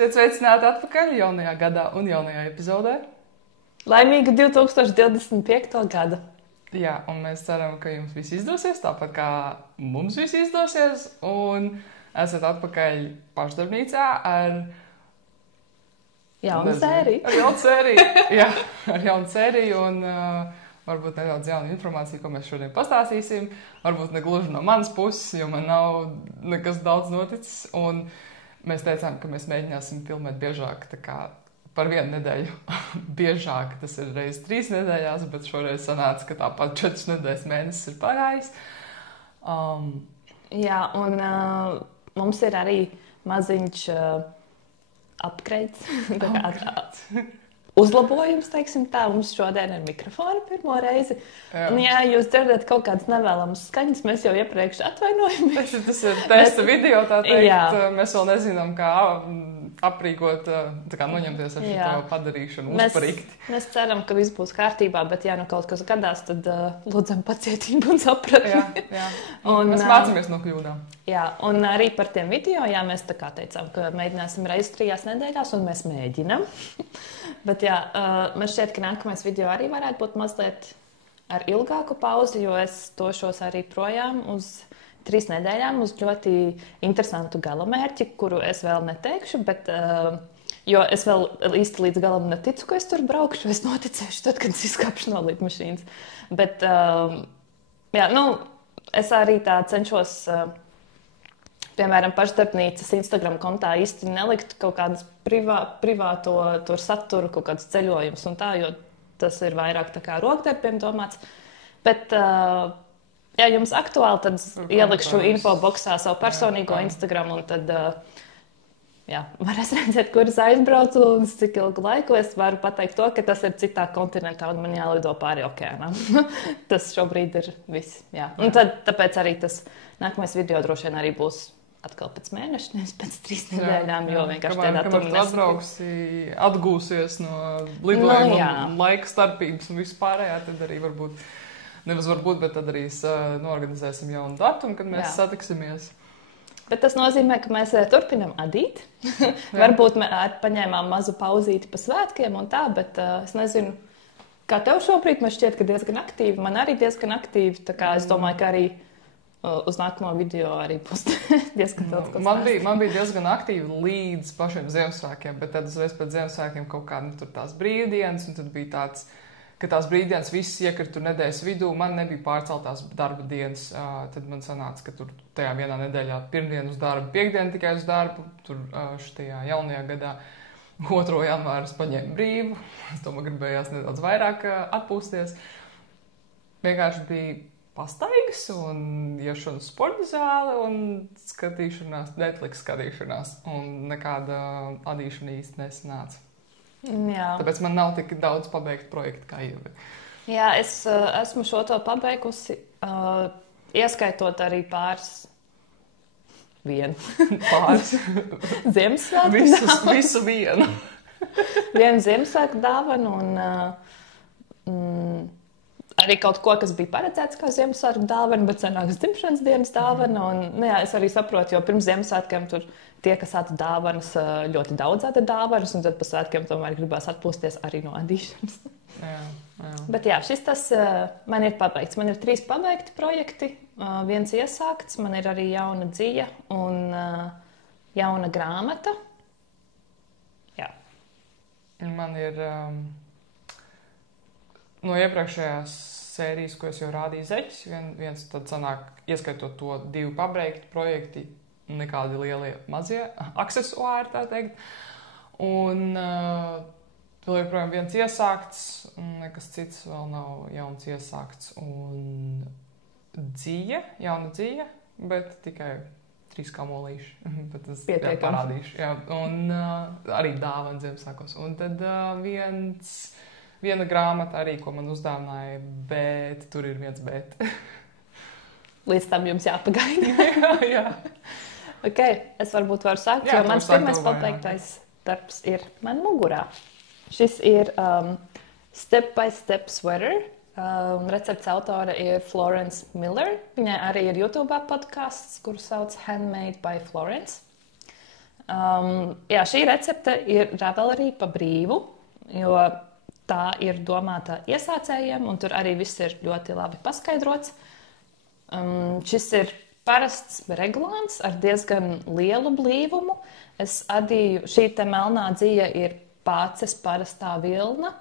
Esiet sveicināti atpakaļ jaunajā gadā un jaunajā epizodē. Laimīgu 2025. gadu! Jā, un mēs ceram, ka jums viss izdosies, tāpat kā mums viss izdosies. Un esat atpakaļ pašdarbnīcā ar jaunu sēriju. Ar jaunu sēriju, jā, ar jaunu sēriju un varbūt nedaudz jaunu informāciju, ko mēs šodien pastāstīsim. Varbūt ne gluži no manas puses, jo man nav nekas daudz noticis. Un mēs teicām, ka mēs mēģināsim filmēt biežāk, tā kā par vienu nedēļu. Biežāk tas ir reiz 3 nedēļās, bet šoreiz sanāca, ka tāpat 4 nedēļas mēnesis ir pagājis. Jā, un mums ir arī maziņš upgrades. Uzlabojums, teiksim tā, mums šodien ir mikrofoni pirmo reizi. Jā. Un, ja jūs dzirdat kaut kādas nevēlamas skaņas, mēs jau iepriekš atvainojamies. Tas ir testa video, tā teikt. Jā. Mēs vēl nezinām, kā aprīkot, tā kā noņemties ar šo padarīšanu uzparīgti. Mēs ceram, ka viss būs kārtībā, bet ja nu kaut kas gadās, tad lūdzam pacietību un sapratni. Jā. Mēs mācāmies no kļūdām. Jā, un arī par tiem video, jā, mēs tā kā teicām, ka mēģināsim reizes 3 nedēļās, un mēs mēģinam. Bet jā, man šķiet, ka nākamais video arī varētu būt mazliet ar ilgāku pauzi, jo es došos arī projām uz 3 nedēļām uz ļoti interesantu galamērķi, kuru es vēl neteikšu, bet, jo es vēl īsti līdz galam neticu, ka es tur braukšu, es noticēšu tad, kad es izkāpšu no lidmašīnas. Bet, jā, nu, es arī tā cenšos, piemēram, pašdarbnīcas Instagram kontā īsti nelikt kaut kādas privāto tur saturu, kaut kādus ceļojumus un tā, jo tas ir vairāk tā kā rokdarbiem domāts. Bet, ja jums aktuāli, tad ielikšu infoboksā savu personīgo Instagram un tad, jā, varēs redzēt, kur es aizbraucu un cik ilgu laiku. Es varu pateikt to, ka tas ir citā kontinentā un man jālido pāri okeānam. Tas šobrīd ir viss, jā. Un tad, tāpēc arī tas nākamais video droši vien arī būs atkal pēc mēneša, nevis pēc 3 nedēļām, jo vienkārši tādā tomēr atbrauksi, atgūsies no lidojuma laika starpības un vispārējā, tad arī varbūt, nevis varbūt, bet tad arī norganizēsim jaunu datumu, kad mēs satiksimies. Bet tas nozīmē, ka mēs turpinam adīt. Varbūt mēs paņēmām mazu pauzīti pa svētkiem un tā, bet es nezinu, kā tev šobrīd, man šķiet, ka diezgan aktīvi, man arī diezgan aktīvi, tā kā es domāju, ka arī uz nākamo video arī būs diezgan daudz, kas man bija diezgan aktīvi līdz pašiem Ziemassvētkiem, bet tad uzreiz pēc Ziemassvētkiem kaut kādi tur tās brīvdienas, un tad bija tāds, ka tās brīvdienas viss iekrita nedēļas vidū, man nebija pārceltās darba dienas, tad man sanāca, ka tur tajā vienā nedēļā pirmdienu uz darbu, piekdienu tikai uz darbu, tur šitajā jaunajā gadā 2. janvāra es paņēmu brīvu, es tomēr gribējās nedaudz vairāk atpūsties. Vienkārši bija pastaigas un iešana sporta zāle un skatīšanās, Netflix skatīšanās, un nekāda adīšana īsti nesanāca. Jā. Tāpēc man nav tik daudz pabeigtu projektu kā Ieva. Jā, es esmu šo to pabeigusi, ieskaitot arī pāris Ziemassvētku dāvanu. Visu vienu. Vienu Ziemassvētku dāvanu un arī kaut ko, kas bija paredzēts kā Ziemassvētku dāvana, bet senākas dzimšanas dienas dāvana. Un, jā, es arī saprotu, jo pirms Ziemassvētkiem tur tie, kas āda dāvanas, ļoti daudz āda dāvanas, un tad pa svētkiem tomēr gribās atpūsties arī no adīšanas. Jā. Bet jā, šis tas man ir pabeigts. Man ir 3 pabeigti projekti, 1 iesākts, man ir arī jauna dzija un jauna grāmata. Jā. Man ir no iepriekšējās sērijas, ko es jau rādīju zeķis, viens tad sanāk, ieskaitot to 2 pabeigti projekti, nekādi lielie mazie aksesuāri, tā teikt. Un vēl joprojām viens iesākts, un nekas cits vēl nav jauns iesākts. Un jauna dzija, bet tikai 3 kamolīši. Bet es parādīšu. Jā, un arī dāvana Ziemassvētkos. Un tad viena grāmata arī, ko man uzdāvināja, bet tur ir viens bet. Līdz tam jums jāpagaida. Jā. Ok, es varbūt varu sākt, jo mans pirmais pabeigtais darbs ir man mugurā. Šis ir Step by Step Sweater. Recepts autore ir Florence Miller. Viņai arī ir YouTube podcasts, kuru sauc Handmade by Florence. Jā, šī recepte ir ravelry pa brīvu, jo tā ir domāta iesācējiem, un tur arī viss ir ļoti labi paskaidrots. Šis ir parasts reglāns ar diezgan lielu blīvumu. Es adīju, šī te melnā dzija ir pāces parastā vilna,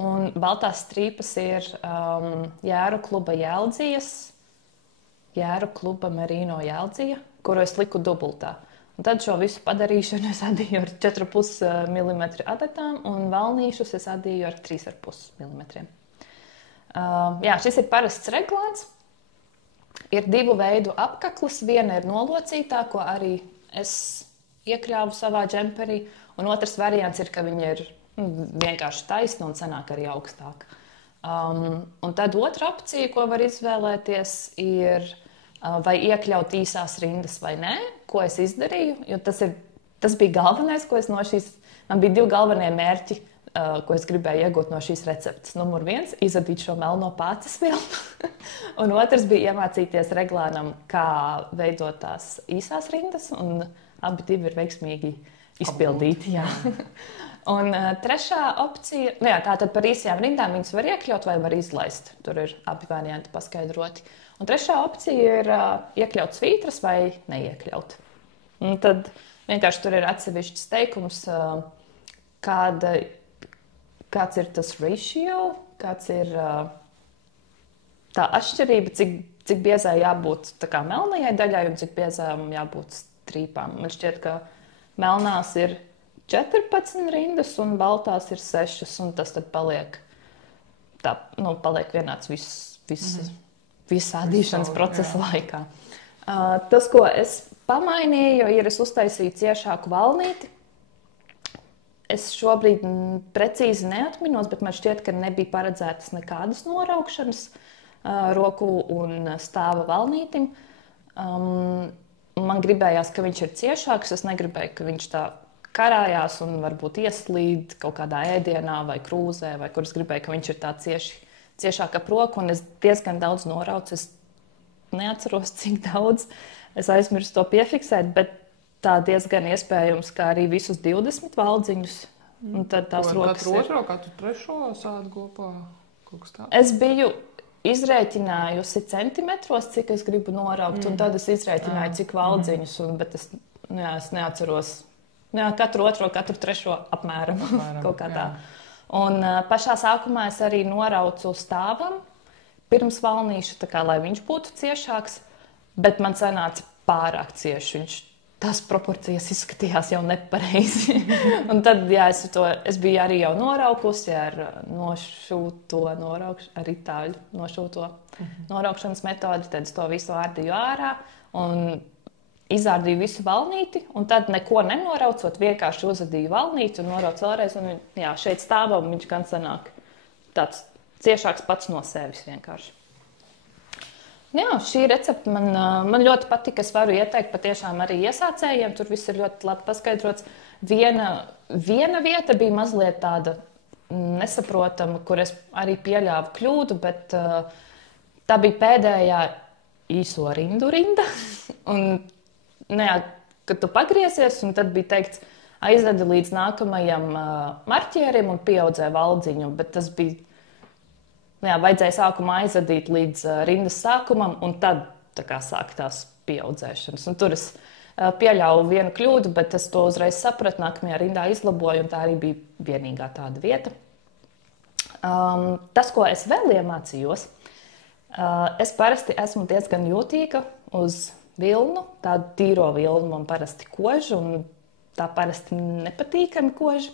un baltās strīpas ir Jēru kluba jēldzijas, Jēru kluba merino jēldzija, kuru es liku dubultā. Un tad šo visu padarīšanu es adīju ar 4,5 mm adatām, un valnīšus es adīju ar 3,5 mm. Jā, šis ir parasts reglāns. Ir divu veidu apkaklis. Viena ir nolocītā, ko arī es iekļāvu savā džemperī, un otrs variants ir, ka viņa ir vienkārši taisna un sanāk arī augstāk. Un tad otra opcija, ko var izvēlēties, ir vai iekļaut īsās rindas vai nē, ko es izdarīju, jo tas bija galvenais, ko es no šīs, man bija 2 galvenie mērķi, ko es gribēju iegūt no šīs receptes. Numur 1, izadīt šo melno pāces vilnu, un otrs bija iemācīties reglānam, kā veidot tās īsās rindas, un abi divi ir veiksmīgi izpildīti. Jā. Un trešā opcija, jā, tātad par īsajām rindām viņas var iekļaut vai var izlaist. Tur ir abi varianti paskaidroti. Un trešā opcija ir iekļaut svītras vai neiekļaut. Un tad vienkārši tur ir atsevišķs teikums, kāds ir tas ratio, kāds ir tā atšķirība, cik biezai jābūt tā kā melnajai daļai un cik biezām jābūt strīpām. Man šķiet, ka melnās ir 14 rindas un baltās ir 6, un tas tad paliek vienāds visā ādīšanas procesa laikā. Tas, ko es pamainīju, ir, es uztaisīju ciešāku valnīti. Es šobrīd precīzi neatminos, bet man šķiet, ka nebija paredzētas nekādas noraukšanas roku un stāva valnītim. Man gribējās, ka viņš ir ciešāks. Es negribēju, ka viņš tā karājās un varbūt ieslīd kaut kādā ēdienā vai krūzē, vai kur es gribēju, ka viņš ir tā ciešāk ap roku, un es diezgan daudz noraucu. Es neatceros, cik daudz. Es aizmirsu to piefiksēt, bet tā diezgan iespējams, ka arī visus 20 valdziņus. Un tad tās rokas ir... Katru trešo sādu kopā kaut kas tā? Es biju izrēķinājusi centimetros, cik es gribu noraukt, un tad es izrēķināju, cik valdziņus, bet es neatceros. Jā, katru otro, katru trešo apmēram kaut kā tā. Un pašā sākumā es arī noraucu stāvam pirms valnīša, tā kā, lai viņš būtu ciešāks, bet man sanāca pārāk cieši. Tās proporcijas izskatījās jau nepareizi. Un tad, jā, es biju arī jau noraukusi ar nošūto ar itāļu nošūto noraukšanas metodi, tad es to visu ārdīju ārā un izārdīju visu valnīti, un tad neko nenoraucot, vienkārši uzadīju valnīti un noraucu vēlreiz. Un, jā, šeit stāvam viņš gan sanāk tāds ciešāks pats no sevis vienkārši. Jā, šī recepte man ļoti patika. Es varu ieteikt patiešām arī iesācējiem. Tur viss ir ļoti labi paskaidrots. Viena vieta bija mazliet tāda nesaprotama, kur es arī pieļāvu kļūdu, bet tā bija pēdējā īso rinda. Un kad tu pagriezies, un tad bija teikts, aizvedi līdz nākamajam marķierim un pieaudzē valdziņu, bet tas bija, vajadzēja sākumā aizvedīt līdz rindas sākumam, un tad tā kā sāk tās pieaudzēšanas. Un tur es pieļauju vienu kļūdu, bet es to uzreiz sapratu, nākamajā rindā izlaboju, un tā arī bija vienīgā tāda vieta. Tas, ko es vēl iemācījos, es parasti esmu diezgan jūtīga uz vilnu, tādu tīro vilnu, man parasti koža, un tā parasti nepatīkami koža.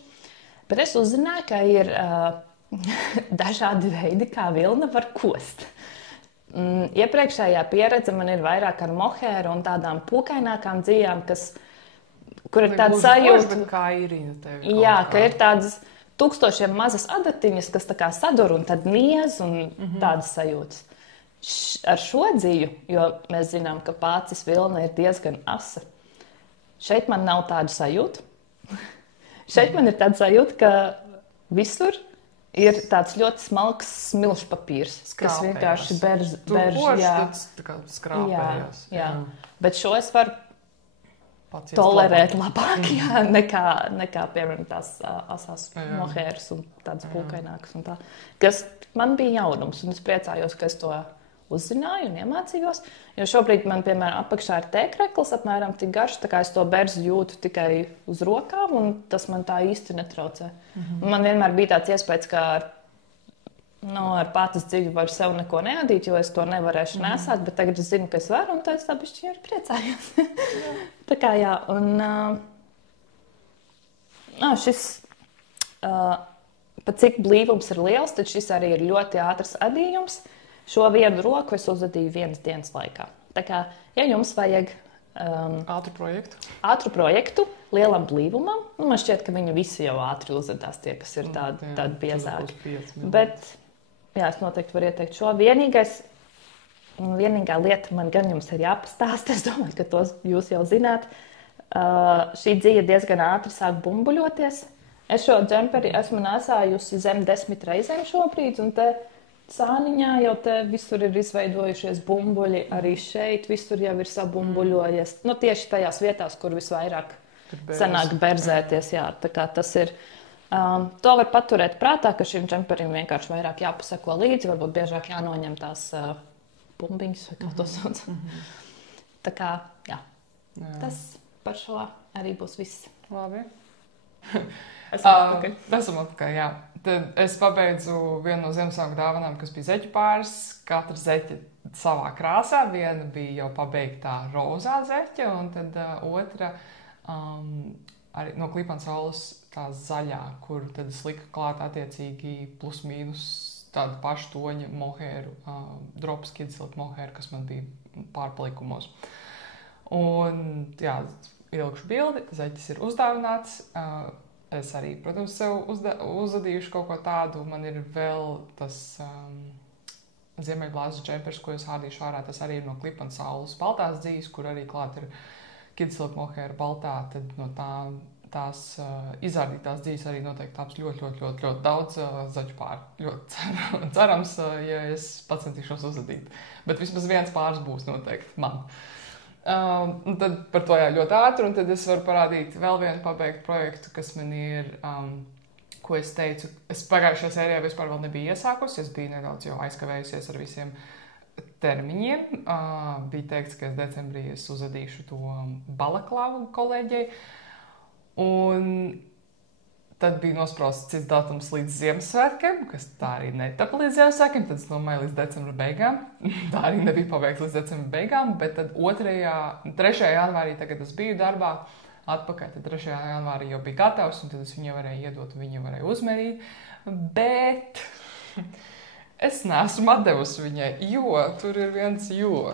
Bet es uzzināju, ka ir dažādi veidi, kā vilna var kost. Iepriekšējā pieredze man ir vairāk ar mohēru un tādām pūkainākām dzijām, kur ir tāda sajūta, kā īriņa tevi. Jā, ka ir tādas tūkstošiem mazas adatiņas, kas tā kā sadur un tad niez un tādas sajūtas. Ar šo dziju, jo mēs zinām, ka pācis vilna ir diezgan asa, šeit man nav tādu sajūtu. Šeit man ir tāda sajūta, ka visur ir tāds ļoti smalks smilšu papīrs, kas vienkārši berž. Tā kā skrāpējās. Jā. Bet šo es varu tolerēt labāk, jā, nekā piemēram, tās asās mohēras un tādas pūkainākas. Un tā, kas man bija jaunums, un es priecājos, ka es to uzzināju un iemācījos. Jo šobrīd man, piemēram, apakšā ir tēkrekls apmēram tik garš, tā kā es to berzu jūtu tikai uz rokām, un tas man tā īsti netraucē. Man vienmēr bija tāds iespējas, ka ar pātas dziļu var sev neko neadīt, jo es to nevarēšu nesāt, bet tagad es zinu, ka es varu, un tad es tā bišķi arī priecājos. Tā kā jā, un šis, pat cik blīvums ir liels, tad šis arī ir ļoti ātrs adījums. Šo vienu roku es uzadīju 1 dienas laikā. Tā kā, ja jums vajag ātru projektu lielam blīvumam, man šķiet, ka viņi visi jau ātri uzadās tie, kas ir tādi biezāki. Bet, jā, es noteikti varu ieteikt šo. Vienīgā lieta man gan jums ir jāpastāsta, es domāju, ka tos jūs jau zināt. Šī dzīve diezgan ātri sāk bumbuļoties. Es šo džemperi esmu nesājusi zem 10 reizēm šobrīd, un te sāniņā jau te visur ir izveidojušies bumbuļi, arī šeit visur jau ir sabumbuļojies. Tieši tajās vietās, kur visvairāk sanāk berzēties, jā, tā kā tas ir. To var paturēt prātā, ka šim džemperim vienkārši vairāk jāpasako līdzi, varbūt biežāk jānoņem tās pumbiņas, vai kā to sauc. Tā kā, jā, tas par šo arī būs viss. Labi. Esam atpakaļ, jā. Tad es pabeidzu vienu no Ziemassvētku dāvanām, kas bija zeķu pāris. Katra zeķe savā krāsā. Viena bija jau pabeigtā rozā zeķe, un tad otra arī no Klipansaules tā zaļā, kur tad es liku klāt attiecīgi plus mīnus tādu pašu toņa mohēru, drops kidsilk mohēru, kas man bija pārpalikumos. Un, jā, ilgšu bildi, zeķis ir uzdāvināts. Es arī, protams, sev uzadījuši kaut ko tādu. Man ir vēl tas ziemeļblāzes džempers, ko es hādīšu ārā. Tas arī ir no Klipansaules baltās dzīves, kur arī klāt ir kidsilk mohēra baltā. Tad no tās izārdītās dzīves arī noteikti taps ļoti daudz zaķu pāri. Ļoti cerams, ja es pacentīšos uzadīt. Bet vismaz viens pāris būs noteikti man. Un tad par to ļoti ātri, un tad es varu parādīt vēl vienu pabeigtu projektu, kas man ir, ko es teicu, es pagājušajā sērijā vispār vēl nebiju iesākusi, es biju nedaudz jau aizkavējusies ar visiem termiņiem. Bija teikts, ka decembrī es uzadīšu to balaklavu kolēģei, un tad bija nosprausts cits datums līdz Ziemassvētkiem, kas tā arī netapa līdz Ziemassvētkiem, tad es domāju līdz decembra beigām. Tā arī nebija pabeigta līdz decembra beigām, bet tad 3. janvārī, tagad es biju darbā atpakaļ, tad 3. janvārī jau bija gatavs, un tad es viņai varēju iedot, un viņa varēja uzmērīt. Bet es neesmu atdevusi viņai, jo tur ir viens jo.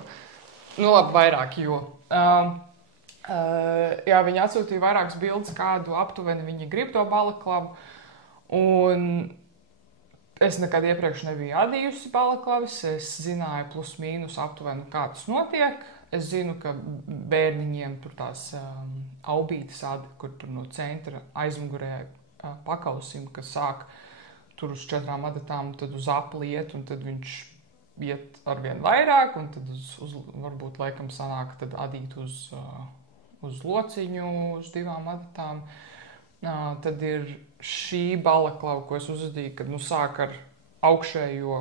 Labi, vairāk jo. Jā, viņi atsūtīja vairākas bildes, kādu aptuveni viņi grib to balaklavu, un es nekad iepriekš nebiju adījusi balaklavis, es zināju plus mīnus aptuveni, kā tas notiek. Es zinu, ka bērniņiem tur tās aubītes adi, kur tur no centra aizmugurē pakausim, kas sāk tur uz 4 adatām, tad uz apli iet, un tad viņš iet arvien vairāk, un tad varbūt laikam sanāk tad adīt uz lociņu, uz 2 adatām. Tad ir šī balaklava, ko es uzadīju, kad sāk ar augšējo,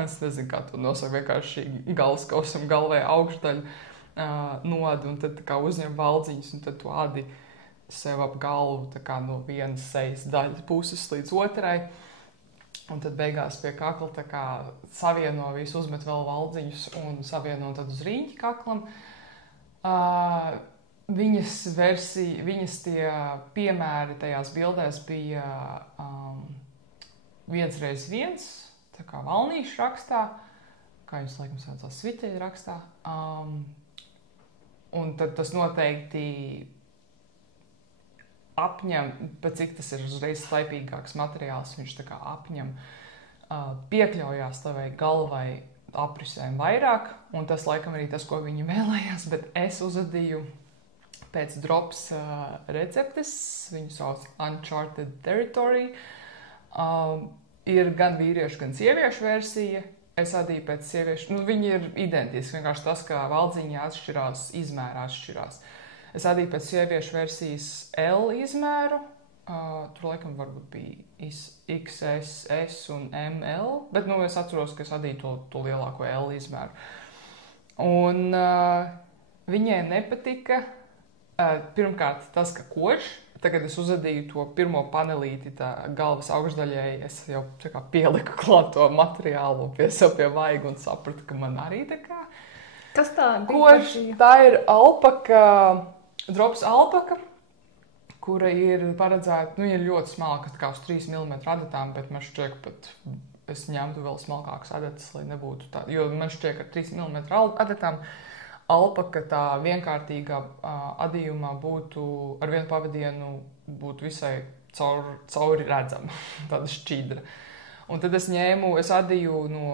es nezinu, kā to nosaka, vienkārši galvaskausam galvē augšdaļu noadi, un tad kā uzņem valdziņas, un tad tu adi sev ap galvu tā kā no vienas sejas daļas puses līdz otrai. Un tad beigās pie kakla tā kā savieno visu, uzmet vēl valdziņus un savieno tad uz rīņķi kaklam. Viņas tie piemēri tajās bildēs bija 1x1, tā kā valnīšu rakstā, kā viņas laikam saucās sviķeļu rakstā. Un tad tas noteikti apņem, pēc cik tas ir uzreiz slaipīgāks materiāls, viņš tā kā apņem, piekļaujās tavai galvai aprisēm vairāk, un tas laikam arī tas, ko viņi vēlējās, bet es uzadīju pēc drops receptes, viņu sauc Uncharted Territory. Ir gan vīriešu, gan sieviešu versija, es adīju pēc sieviešu, viņi ir identiski, vienkārši tas, ka valdziņi atšķirās, izmēra atšķirās. Es adīju pēc sieviešu versijas L izmēru, tur laikam varbūt bija XS un ML, bet, es atceros, ka es adīju to lielāko L izmēru. Un viņai nepatika, pirmkārt, tas, ka kož. Tagad es uzadīju to pirmo panelīti, tā galvas augšdaļai, es jau pieliku klāt to materiālu pie vaiga un sapratu, ka man arī tā kā... Kas tā kož? Tā ir alpaka, drops alpaka, kura ir paredzēta, ir ļoti smalka, kā uz 3 mm adatām, bet man šķiet, pat es ņemtu vēl smalkākas adatas, lai nebūtu tā, jo man šķiet, ka 3 mm adatām alpaka tā vienkārtīgā adījumā būtu ar vienu pavadienu būtu visai cauri redzama, tāda šķidra. Un tad es adīju no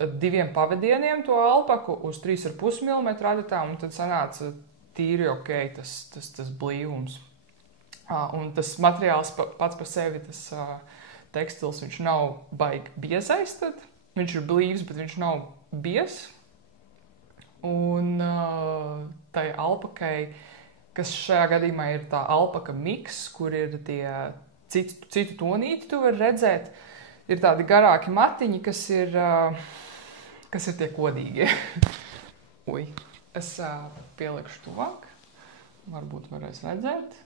2 pavadieniem to alpaku uz 3,5 mm adatām, un tad sanāca tīri ok tas blīvums. Un tas materiāls pats par sevi, tas tekstils, viņš nav baigi biezais tad. Viņš ir blīvs, bet viņš nav biezs. Un tai alpakai, kas šajā gadījumā ir tā alpaka miks, kur ir tie citu tonīti, tu vari redzēt, ir tādi garāki matiņi, kas ir tie kodīgie. Ui, es pielikšu tuvāk, varbūt varēs redzēt.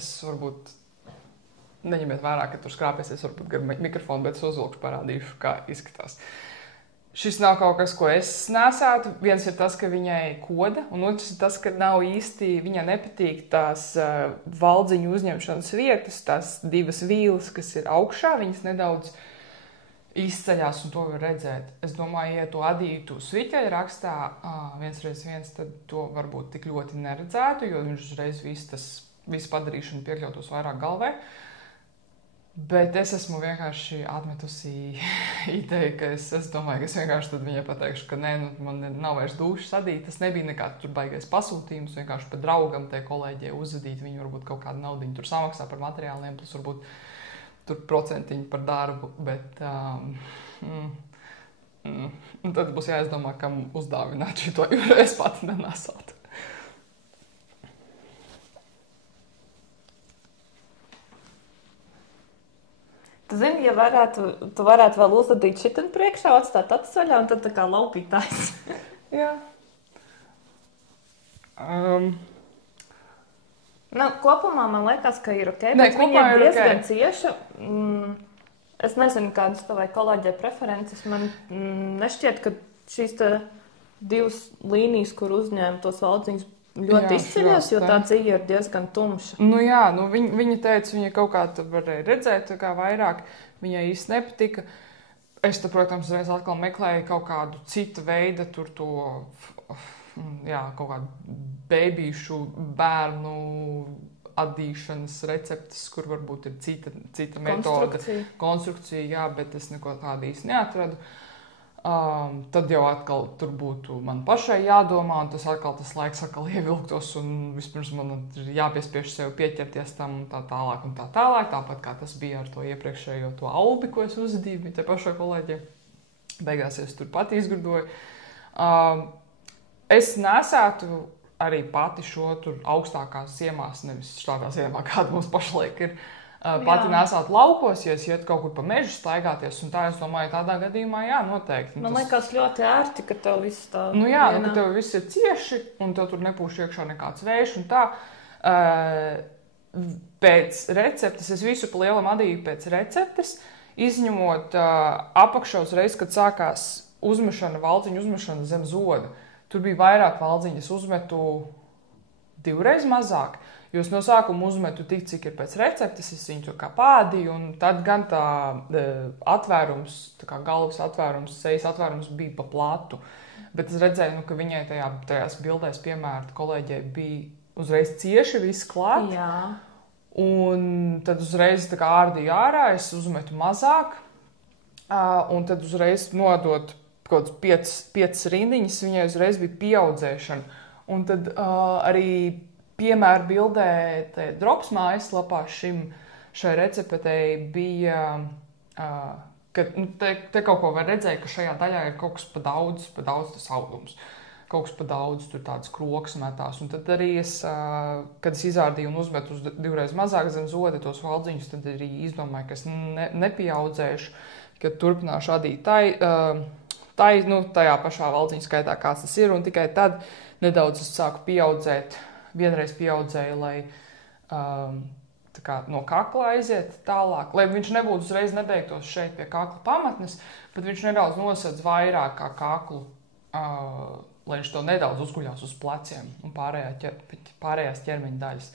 Es varbūt neņemiet vērā, ka tur skrāpēsies varbūt gar mikrofonu, bet es uzvilkšu parādīšu, kā izskatās. Šis nav kaut kas, ko es nesētu. Viens ir tas, ka viņai koda, un otrs ir tas, ka nav īsti, viņai nepatīk tās valdziņu uzņemšanas vietas, tās 2 vīles, kas ir augšā, viņas nedaudz izceļās, un to var redzēt. Es domāju, ja to adītu sviķeļrakstā 1x1, tad to varbūt tik ļoti neredzētu, jo viņš uzreiz visu padarīšanu piekļautos vairāk galvai. Bet es esmu vienkārši atmetusi ideju, ka es domāju, ka es vienkārši tad viņai pateikšu, ka nē, man nav vairs dušas adīt. Tas nebija nekāds tur baigais pasūtījums, vienkārši pa draugam tai kolēģei uzzadīt. Viņi varbūt kaut kādu naudiņu tur samaksā par materiāliem, plus varbūt tur procentiņu par darbu, bet un tad būs jāizdomā, kam uzdāvināt šito, jo es pati nenesātu. Tu zini, ja tu varētu vēl uzadīt šitien priekšā, atstāt atsvaļā un tad tā kā laupītājs. Jā. Kopumā man liekas, ka ir ok, bet viņa ir diezgan cieša. Es nezinu, kādas tavai kolēģei preferences. Man nešķiet, ka šīs 2 līnijas, kur uzņēma tos valdziņus, ļoti izceļas, jo tā dzīve ir diezgan tumša. Viņa teica, viņa kaut kā varēja redzēt kā vairāk, viņai īsti nepatika. Es, protams, reiz atkal meklēju kaut kādu citu veidu, kaut kādu bēbīšu bērnu adīšanas receptes, kur varbūt ir cita metode. Konstrukcija, jā, bet es neko tādu īsti neatradu. Tad jau atkal tur būtu man pašai jādomā, un tas laiks ievilktos, un vispirms man ir jāpiespiež sev pieķerties tam un tā tālāk. Tāpat kā tas bija ar to iepriekšējo to aubi, ko es uzdīju, te pašai kolēģei. Beigās es tur pati izgrudoju. Es nesētu arī pati šo tur augstākās ziemās, nevis tādā ziemā, kāda mums pašlaik ir. Pati nesāt laukos, ja es iet kaut kur pa mežu staigāties, un tā es domāju, tādā gadījumā, jā, noteikti. Man liekas ļoti ērti, ka tev viss tā... ka tev viss ir cieši, un tev tur nepūš iekšā nekāds vējš, un tā. Pēc receptes, es visu pa lielam adīju pēc receptes, izņemot apakšā uzreiz, kad sākās valdziņu uzmešana zem zoda. Tur bija vairāk valdziņas, uzmetu 2 reizes mazāk. Jo es no sākuma uzmetu tik, cik ir pēc receptes, es viņu tur kā pādīju, un tad gan tā atvērums, tā kā galvas atvērums, sejas atvērums bija pa platu. Bet es redzēju, ka viņai tajās bildēs, piemēram, kolēģei bija uzreiz cieši viss klāt. Jā. Un tad uzreiz tā kā ārdīju ārā, es uzmetu mazāk, un tad uzreiz nodot kaut kāds 5 rindiņas, viņai uzreiz bija pieaudzēšana. Un tad arī piemēra bildē drops mājaslapā šai receptei bija ka te kaut ko var redzēt, ka šajā daļā ir kaut kas pa daudz tas audums. Kaut kas pa daudz tur tādas krokas metās. Un tad arī kad es izārdīju un uzmetu uz 2 reizes mazāk zem zoda tos valdziņus, tad arī izdomāju, ka es nepieaudzēšu, ka turpināšu adīt tajā pašā valdziņu skaitā, kāds tas ir. Un tikai tad nedaudz es sāku pieaudzēt, vienreiz pieaudzēju, lai no kakla aiziet tālāk, lai viņš nebūtu uzreiz nebeigtos šeit pie kakla pamatnes, bet viņš nedaudz nosedz vairāk kā kaklu, lai viņš to nedaudz uzguļās uz pleciem un pārējās ķermeņa daļas.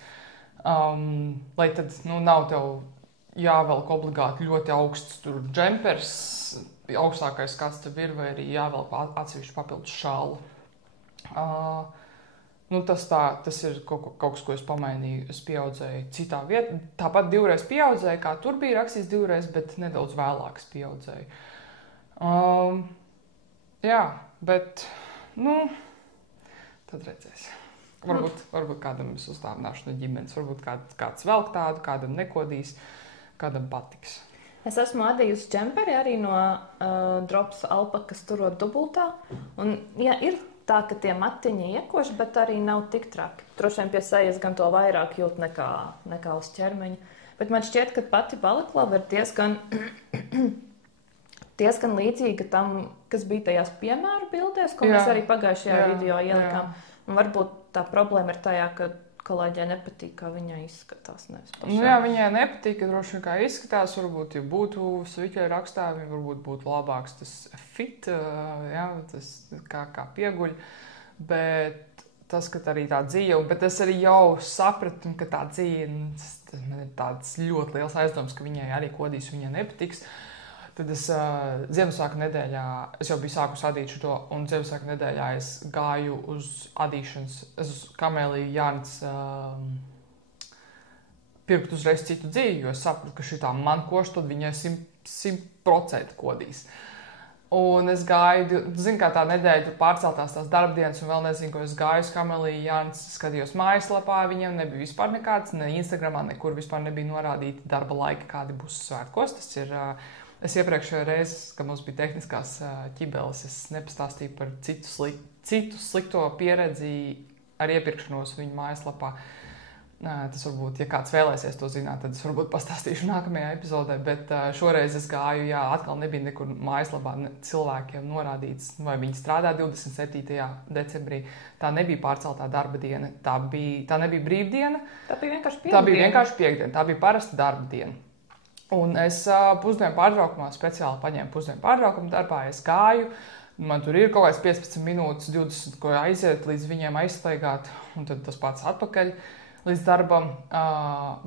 Lai tad nav tev jāvelk obligāti ļoti augsts tur džempers, augstākais kāds tev ir, vai arī jāvelk atsevišķi papildus šālu. Tas ir kaut kas, ko es pamainīju. Es pieaudzēju citā vietā. Tāpat 2 reizes pieaudzēju, kā tur bija rakstīts 2 reizes, bet nedaudz vēlāk es pieaudzēju. Bet, tad redzēs. Varbūt kādam es uzdāvināšu no ģimenes, varbūt kāds velk tādu, kādam nekodīs, kādam patiks. Es esmu adījusi džemperi arī no drops alpakas turot dubultā. Un, ir tā, ka tie matiņi iekoši, bet arī nav tik traki. Droši vien pie sejas gan to vairāk jūt nekā uz ķermeņa. Bet man šķiet, ka pati balaklava ir diezgan līdzīga tam, kas bija tajās piemēru bildēs, ko mēs arī pagājušajā video ielikām. Un varbūt tā problēma ir tajā, ka kolēģei nepatīk, kā viņai izskatās. Viņai nepatīk, ka droši vien kā izskatās. Varbūt, ja būtu sviķai rakstāvi, varbūt būtu labāks tas fit, tas kā pieguļ. Bet tas, ka arī tā dzīve, bet es arī jau sapratu, ka tā dzīve, man ir tāds ļoti liels aizdoms, ka viņai arī kodīs, viņai nepatiks. Tad es Ziemassvētku nedēļā, es jau biju sākus adīt šo, un Ziemassvētku nedēļā es gāju uz adīšanas, es uz Kamēliju Jānis pirkt uzreiz citu dzīvi, jo es sapratu, ka šitā man koš, tad viņai 100% kodīs. Un es gāju, kā tā nedēļa pārceltās tās darbdienas, un vēl nezinu, ko es gāju uz Kamēliju Jānis, skatījos mājaslapā, viņiem nebija vispār nekāds, ne Instagramā, nekur vispār nebija norādīti darba laika, kādi būs svētkos. Tas ir Es iepriekšējā reizē, kad mums bija tehniskās ķibeles, es nepastāstīju par citu slikto pieredzi ar iepirkšanos viņu mājaslapā. Tas varbūt, ja kāds vēlēsies to zināt, tad es varbūt pastāstīšu nākamajā epizodē, bet šoreiz es gāju, atkal nebija nekur mājaslapā cilvēkiem norādīts, vai viņi strādā 27. decembrī. Tā nebija pārceltā darba diena, tā nebija brīvdiena. Tā bija vienkārši piekdiena, tā bija parasta darba diena. Un es pusdienu pārtraukumā speciāli paņēmu pusdienu pārtraukumu darbā, es gāju, man tur ir kaut kāds 15 minūtes, 20, ko aiziet līdz viņiem aizstaigāt, un tad tas pats atpakaļ līdz darbam.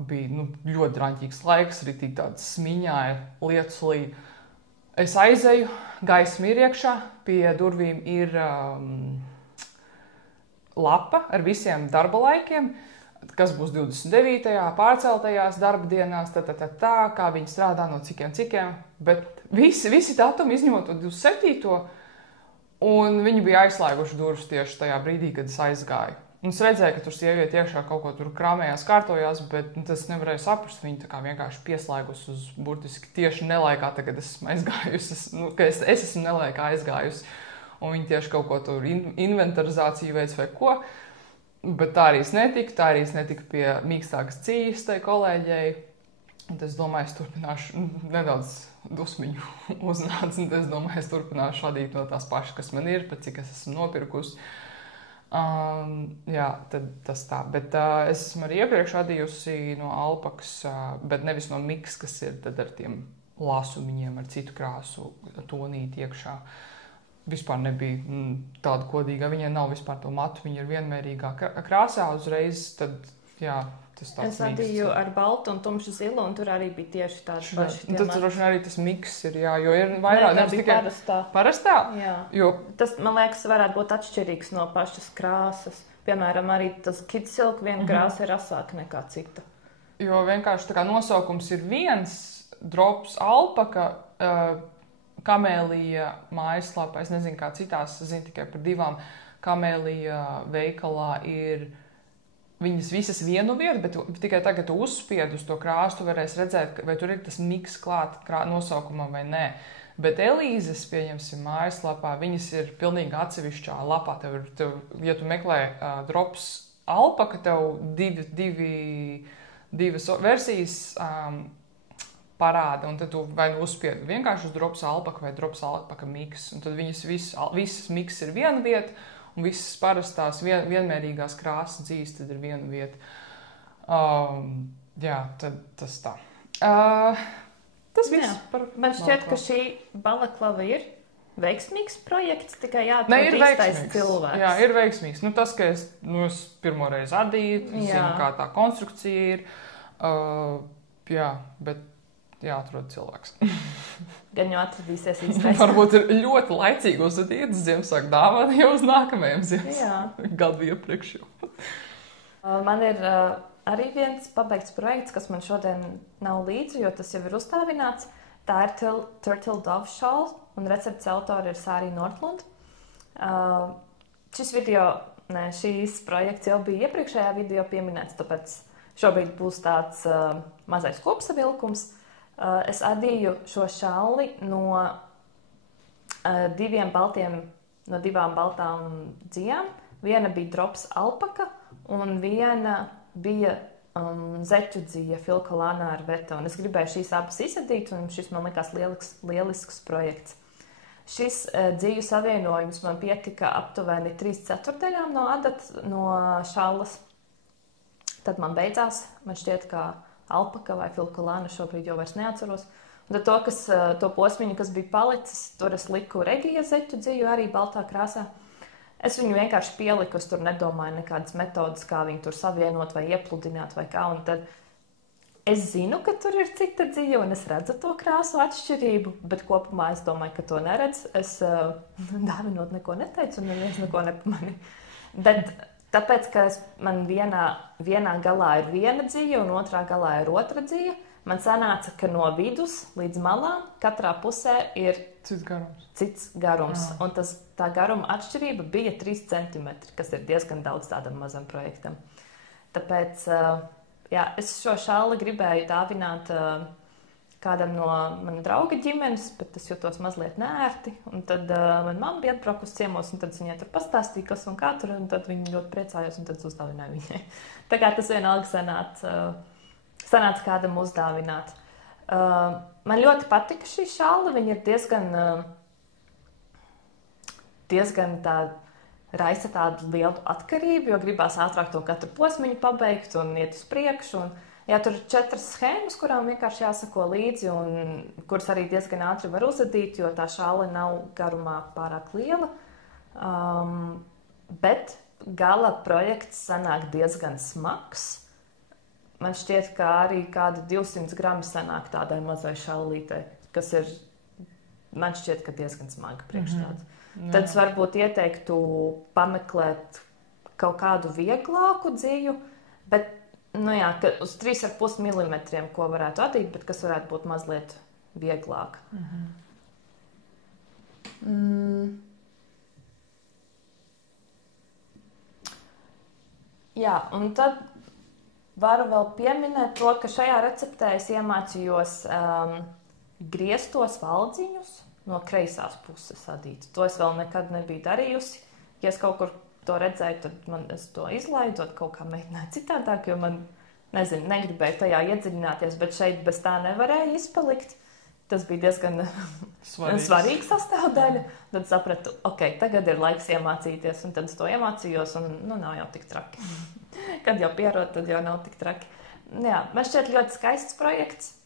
Bija ļoti draņķīgs laiks, arī tik tāds smiņāja lietuslī. Es aizēju, gaisma ir iekšā, pie durvīm ir lapa ar visiem darba laikiem, kas būs 29. pārceltajās darba dienās, kā viņi strādā no cikiem, bet visi datumi izņemot to 27. un viņi bija aizslēguši durvis tieši tajā brīdī, kad es aizgāju. Un es redzēju, ka tur sieviete iekšā kaut ko tur krāmējās, kārtojās, bet tas nevarēja saprast, viņi tā kā vienkārši pieslēgus uz burtiski tieši nelaikā, tagad esmu aizgājusi, es esmu nelaikā aizgājusi, un viņi tieši kaut ko tur inventarizāciju veids vai ko. Bet tā arī es netiku pie mīkstākas cijas tai kolēģei. Un es domāju, es turpināšu nedaudz dusmiņu uznāc, un es domāju, es turpināšu adīt no tās pašas, kas man ir, pat cik es esmu nopirkusi. Tad tas tā. Bet es esmu arī iepriekš adījusi no alpakas, bet nevis no miks, kas ir tad ar tiem lāsumiņiem, ar citu krāsu tonīti iekšā. Vispār nebija tāda kodīga. Viņai nav vispār to matu, viņa ir vienmērīgā krāsā uzreiz. Tad, tas tāds es adīju ar baltu un tumšu zilu, un tur arī bija tieši tāds paši. Tad droši vien arī tas miks ir, jo ir vairāk. Tā bija parastā. Parastā? Jā. Jo... Tas, man liekas, varētu būt atšķirīgs no pašas krāsas. Piemēram, arī tas Kid Silk viena krāsa ir asāka nekā cita. Jo vienkārši tā kā nosaukums ir viens, drops alpaka, Kamēlija mājaslapā, es nezinu, kā citās, es zinu tikai par 2. Kamēlija veikalā ir viņas visas vienu vietu, bet tikai tagad tu uzspied uz to krāsu, tu varēsi redzēt, vai tur ir tas miks klāt nosaukumam vai nē. Bet Elīzes, pieņemsim, mājaslapā, viņas ir pilnīgi atsevišķā lapā. Ja tu meklē drops alpaka, tev divas versijas parāda, un tad tu vai nu uzspied vienkārši uz drops alpaka vai drops alpaka miks. Un tad viņas visas miks ir viena vieta, un visas parastās vienmērīgās krāsas dzīs, tad ir viena vieta. Jā, tad tas tā. Tas viss par man šķiet, ka šī balaklava ir veiksmīgs projekts, tikai jāatrod ir īstais cilvēks. Jā, ir veiksmīgs. Tas, ka es pirmo reizi adīju, zinu, kā tā konstrukcija ir. Jā, bet jāatrod cilvēks. Gan jau atradīsies īstais. Varbūt ir ļoti laicīgi uzadīt Ziemassvētku dāvanu jau uz nākamajiem Ziemassvētku gadu iepriekš. Man ir arī viens pabeigts projekts, kas man šodien nav līdzi, jo tas jau ir uzstāvināts. Tā ir Turtle Dove Shawl, un receptes autori ir Sārija Nortlund. Šīs projekts jau bija iepriekšējā video pieminēts, tāpēc šobrīd būs tāds mazais kopsavilkums. Es adīju šo šalli no divām baltām dzijām. Viena bija drops alpaka, un viena bija zeķu dzija filkolānā ar vetu. Es gribēju šīs abas izadīt, un šis man likās lielisks projekts. Šis dziju savienojums man pietika aptuveni 3/4 no šallas. Tad man beidzās, man šķiet, ka alpaka vai filkolāna šobrīd jau vairs neatceros. Un tad to posmiņu, kas bija palicis, tur es liku Regija zeķu dziju arī baltā krāsā. Es viņu vienkārši pieliku, es tur nedomāju nekādas metodas, kā viņu tur savienot vai iepludināt vai kā. Un tad es zinu, ka tur ir cita dzija, un es redzu to krāsu atšķirību, bet kopumā es domāju, ka to neredz. Es dāvinot neko neteicu, un neviens neko nepamanīja. Bet tāpēc, ka man vienā galā ir viena dzija un otrā galā ir otra dzija, man sanāca, ka no vidus līdz malām katrā pusē ir cits garums. Un tā garuma atšķirība bija 3 centimetri, kas ir diezgan daudz tādam mazam projektam. Tāpēc es šo šalli gribēju dāvināt kādam no mana drauga ģimenes, bet es jutos mazliet neērti. Un tad man mamma bija atbraukusi ciemos, un tad es viņai tur pastāstīju, kas un kā tur, un tad viņa ļoti priecājos, un tad uzdāvināju viņai. Tā kā tas vienalga sanāca kādam uzdāvināt. Man ļoti patika šī šalla, viņa ir diezgan tā raisa tādu lielu atkarību, jo gribās ātrāk to katru posmiņu pabeigt un iet uz priekšu. Tur ir 4 schēmas, kurām vienkārši jāsako līdzi, un kuras arī diezgan ātri var uzadīt, jo tā šāle nav garumā pārāk liela. Bet gala projekts sanāk diezgan smags. Man šķiet, ka arī kādi 200 grami sanāk tādai mazai šallītei, kas ir, man šķiet, ka diezgan smaga priekš tāda. Tad es varbūt ieteiktu pameklēt kaut kādu vieglāku dziju, bet uz 3,5 mm, ko varētu adīt, bet kas varētu būt mazliet vieglāk. Jā, un tad varu vēl pieminēt to, ka šajā receptē es iemācījos grieztos valdziņus no kreisās puses adīt. To es vēl nekad nebiju darījusi. Ja es kaut kur to redzēju, tad es to izlaidu, kaut kā mēģināju citādāk, jo man, negribēju tajā iedziļināties, bet šeit bez tā nevarēja izpalikt. Tas bija diezgan svarīga sastāvdaļa. Tad sapratu, tagad ir laiks iemācīties, un tad es to iemācījos, un nav jau tik traki. Kad jau pierod, tad jau nav tik traki. Jā, man šķiet ļoti skaists projekts.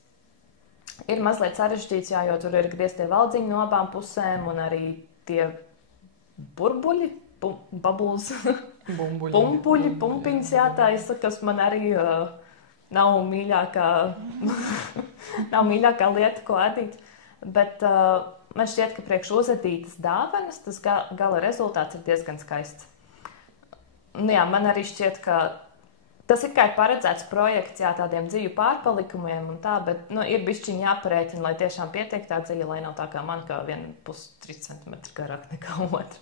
Ir mazliet sarežģīts, jo tur ir grieztie valdziņi no abām pusēm, un arī tie burbuļi, pumpiņas jātaisa, kas man arī nav mīļākā lieta, ko adīt. Bet man šķiet, ka priekš uzadītas dāvanas tas gala rezultāts ir diezgan skaists. Jā, man arī šķiet, ka tas ir kā paredzēts projekts, tādiem dziju pārpalikumiem un tā, bet ir bišķiņ jāparēķina, lai tiešām pietiek tā dzija, lai nav tā kā man, kā 1,5–3 cm garāk nekā otra.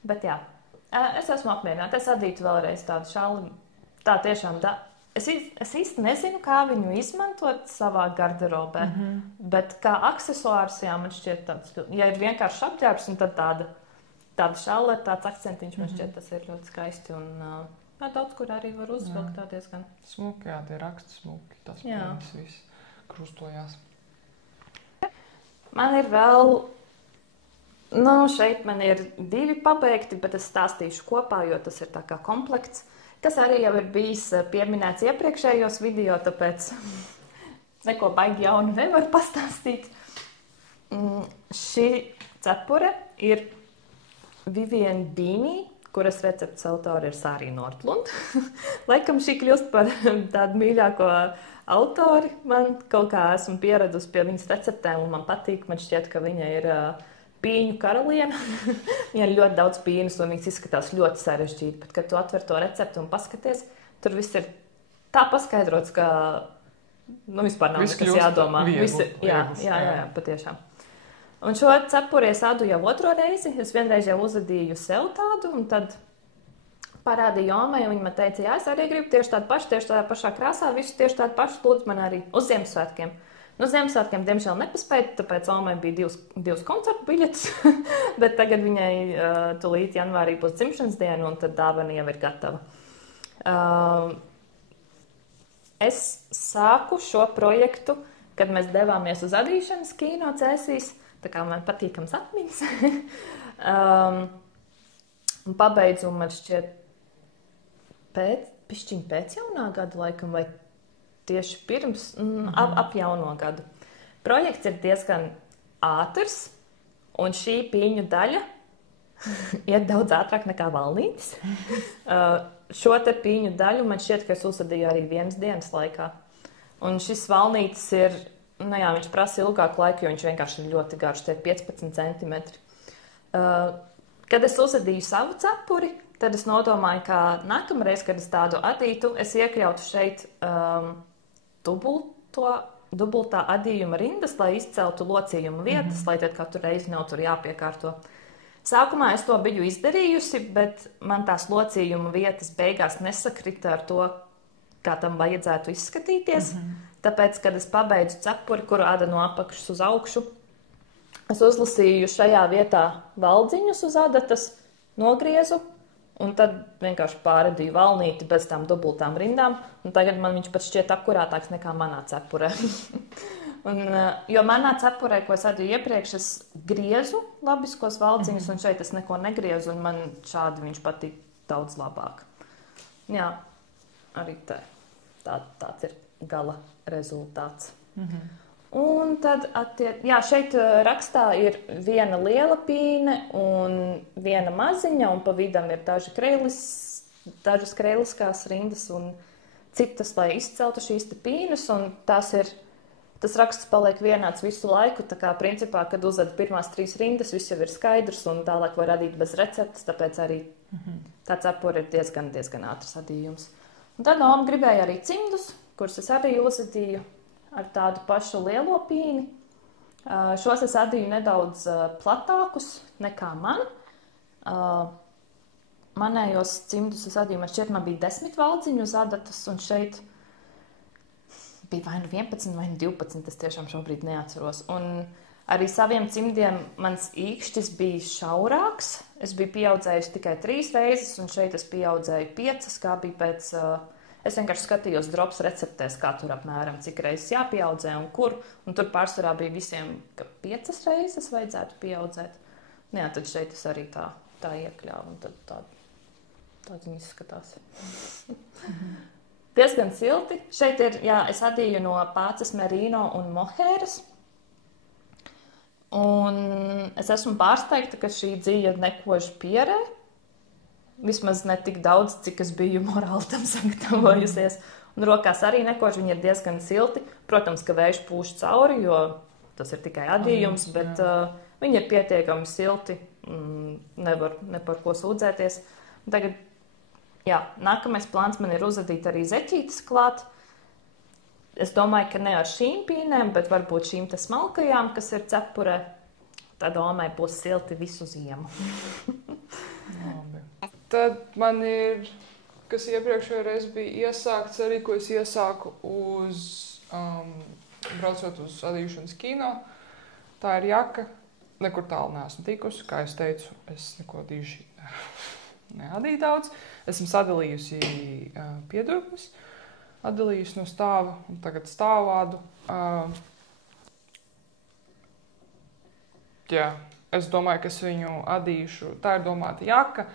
Bet jā, es esmu apmierināta. Es adītu vēlreiz tādu šalli. tā tiešām es īsti nezinu, kā viņu izmantot savā garderobē, bet kā aksesuārs, jā, man šķiet tāds, ja ir vienkārši apģērbs un tad tāda šaule, tāds akcentiņš, man šķiet, tas ir ļoti skaisti un daudz, kur arī var uzvilkt tā diezgan. Smuki, jā, tie raksti smuki, tas pēdējums viss krustojās. Man ir vēl, šeit man ir 2 pabeigti, bet es stāstīšu kopā, jo tas ir tā kā komplekts, kas arī jau ir bijis pieminēts iepriekšējos video, tāpēc neko baigi jaunu nevar pastāstīt. Šī cepure ir Vivienne Beanie, kuras receptes autori ir Sārija Nordlund. Laikam šī kļūst par tādu mīļāko autori. Man kaut kā esmu pieradusi pie viņas receptēm un man patīk. Man šķiet, ka viņa ir pīņu karaliene. Viņa ir ļoti daudz pīnus un viņas izskatās ļoti sarežģīti. Bet, kad tu atver to recepti un paskaties, tur viss ir tā paskaidrots, ka vispār nav nekas jādomā. Jā, patiešām. Un šo cepuri es ādu jau 2. reizi. Es vienreiz jau uzadīju sev tādu, un tad parādīju Omai, un viņa man teica, jā, es arī gribu tieši tādu pašu, tieši tādā pašā krāsā, visu tieši tādu pašu, lūdzu man arī uz Ziemassvētkiem. Ziemassvētkiem, diemžēl, nepaspēju, tāpēc Omai bija divas koncertu biļetes, bet tagad viņai tūlīt janvārī būs dzimšanas diena, un tad dāvana jau ir gatava. Es sāku šo projektu, kad mēs devāmies uz adīšanas kino Cēsīs. Tā kā man patīkams atmiņas. Un pabeidzu, man šķiet, pēc jaunā gada laikam, vai tieši pirms, ap jauno gadu. Projekts ir diezgan ātrs, un šī pīņu daļa iet daudz ātrāk nekā valnītis. Šo te pīņu daļu man šķiet, ka es uzsadīju arī 1 dienas laikā. Un šis valnītis ir... viņš prasa ilgāku laiku, jo viņš vienkārši ir ļoti garš, tie 15 centimetri. Kad es uzadīju savu cepuri, tad es nodomāju, ka nākamreiz, kad es tādu adītu, es iekļautu šeit dubultā adījuma rindas, lai izceltu locījuma vietas, lai tad katru reizi nav tur jāpiekārto. Sākumā es to biju izdarījusi, bet man tās locījuma vietas beigās nesakrita ar to, kā tam vajadzētu izskatīties. Tāpēc, kad es pabeidzu cepuri, kuru āda no apakšas uz augšu, es uzlasīju šajā vietā valdziņus uz adatas, nogriezu, un tad vienkārši pārredīju valnīti bez tām dubultām rindām, un tagad man viņš pat šķiet akurātāks nekā manā cepurē. Jo manā cepurē, ko es adīju iepriekš, es griezu labiskos valdziņus, un šeit es neko negriezu, un man šādi viņš patīk daudz labāk. Jā, arī tāds ir gala rezultāts. Un tad, šeit rakstā ir 1 liela pīne un 1 maziņa, un pa vidam ir dažas kreiliskās rindas un citas, lai izceltu šīs te pīnes, un tas raksts paliek vienāds visu laiku, tā kā principā, kad uzad pirmās 3 rindas, viss jau ir skaidrs, un tālāk var radīt bez receptes, tāpēc arī tā cepura ir diezgan ātrs adījums. Un tad Oma gribēja arī cimdus, kurus es arī uzadīju ar tādu pašu lielo pīni. Šos es adīju nedaudz platākus nekā man. Manējos cimdus es adīju, man šķiet, man bija 10 valdziņu uz adatas, un šeit bija vai nu 11 vai nu 12, es tiešām šobrīd neatceros. Un arī saviem cimdiem mans īkšķis bija šaurāks. Es biju pieaudzējusi tikai 3 reizes, un šeit es pieaudzēju 5, kā bija pēc... Es vienkārši skatījos drops receptēs, kā tur apmēram, cik reizes jāpieaudzē un kur. Un tur pārsvarā bija visiem, ka 5 reizes vajadzētu pieaudzēt. Jā, tad šeit es arī tā iekļāvu, un tad tā viņi izskatās. Diezgan silti. Šeit ir, es adīju no pāces merino un mohēras. Un es esmu pārsteigta, ka šī dzīja nekož pierē. Vismaz ne tik daudz, cik es biju morāli tam sagatavojusies. Un rokās arī nekož, viņi ir diezgan silti. Protams, ka vējš pūš cauri, jo tas ir tikai adījums, bet viņi ir pietiekami silti. Nevar ne par ko sūdzēties. Un tagad, nākamais plāns man ir uzadīt arī zeķītes klāt. Es domāju, ka ne ar šīm pīnēm, bet varbūt šīm te smalkajām, kas ir cepurē. Tad Omai būs silti visu ziemu. Tad man ir kas iepriekšējā reiz bija iesākts, arī ko es iesāku braucot uz adīšanas kino. Tā ir jaka. Nekur tālu neesmu tikusi, kā es teicu, es neko diži neadīju daudz. Esmu sadalījusi piedurknes, atdalījusi no stāva un tagad stāvādu. Jā, es domāju, ka es viņu adīšu. Tā ir domāta jaka.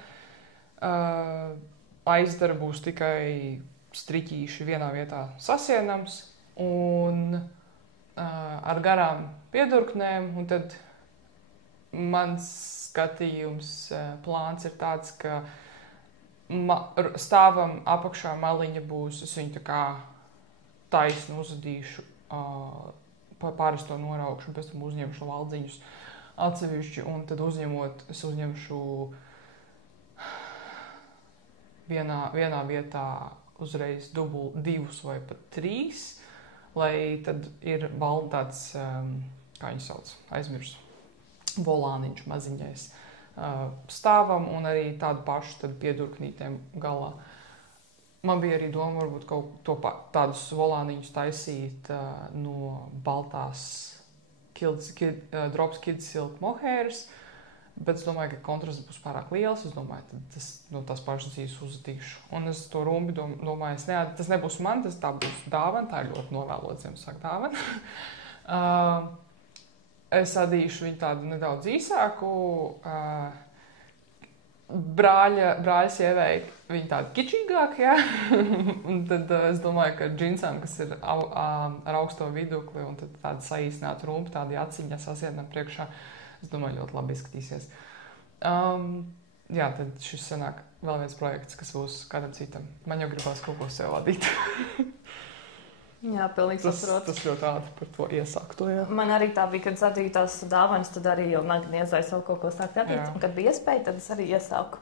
Aizdara būs tikai striķīši vienā vietā sasienams un ar garām piedurknēm. Un tad mans skatījums, plāns ir tāds, ka stāvam apakšā maliņa būs, es viņu tā kā taisnu uzadīšu, pāris to noraukšu, un pēc tam uzņemšu valdziņus atsevišķi, un tad uzņemot, es uzņemšu vienā vietā uzreiz divus vai pat 3, lai tad ir tāds, kā viņi sauc, aizmirsu. Volāniņš maziņais stāvam un arī tādu pašu tad piedurknītēm galā. Man bija arī doma varbūt kaut tādus volāniņus taisīt no baltās Drops Kids Silk mohēras, bet es domāju, ka kontrasts būs pārāk liels. Es domāju, tad es no tās pašas dzīves uzadīšu. Un es to rumbi domāju, tas nebūs man, tā būs dāvana, tā ir ļoti novēlot Ziemassvētku dāvana. Es adīšu viņu tādu nedaudz īsāku. Brāļa sievei viņa tāda kičīgāka, jā. Un tad es domāju, ka džinsām, kas ir ar augsto vidukli un tad tāda saīsināta rumpa, tāda aciņa sasienam priekšā, es domāju, ļoti labi izskatīsies. Jā, tad šis sanāk vēl viens projekts, kas būs kādam citam. Man jau gribās kaut ko sev adīt. Jā, pilnīgi saprotu. Tas ļoti ātri par to iesāktu, jā. Man arī tā bija, kad es adīju tās dāvanas, tad arī jau naktī iezāju savu kaut ko sākt adīt. Jā. Un kad bija iespēja, tad es arī iesāku.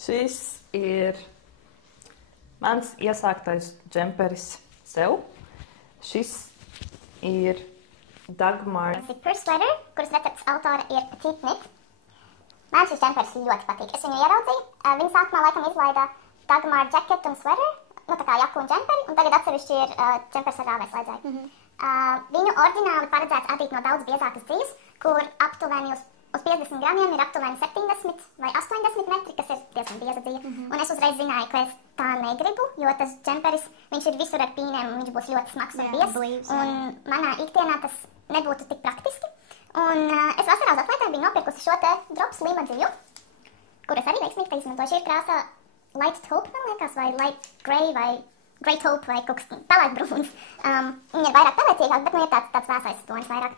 Šis ir mans iesāktais džemperis sev. Šis ir Dagmar. Tas ir Purse Sweater, kuras receptes autora ir Petite Knit. Man šis džemperis ļoti patīk. Es viņu ieraudzīju. Viņa sākumā laikam izlaida Dagmar Jacket un Sweater. Nu, tā kā jaku un džemperi, un tagad atsevišķi ir džemperis ar rāvēslēdzēju. Viņu oriģināli paredzēts adīt no daudz biezākas dzīves, kur aptuveni uz 50 gramiem ir aptuveni 70 vai 80 metri, kas ir diezgan bieza dzīve. Un es uzreiz zināju, ka es tā negribu, jo tas džemperis, viņš ir visur ar pīnēm, un viņš būs ļoti smags un biezs. Un manā ikdienā tas nebūtu tik praktiski. Un es vasarā uz atlaidē biju nopirkusi šo te Drops Lima dzīvu, kur es arī veiksmīgi izmantoju. Šī ir krāsā light taupe, man liekas, vai light grey, vai grey taupe, vai kaut kas pelēt brūns. Viņa ir vairāk pelēcīgāk, bet nu ir tāds vēsais tonis vairāk.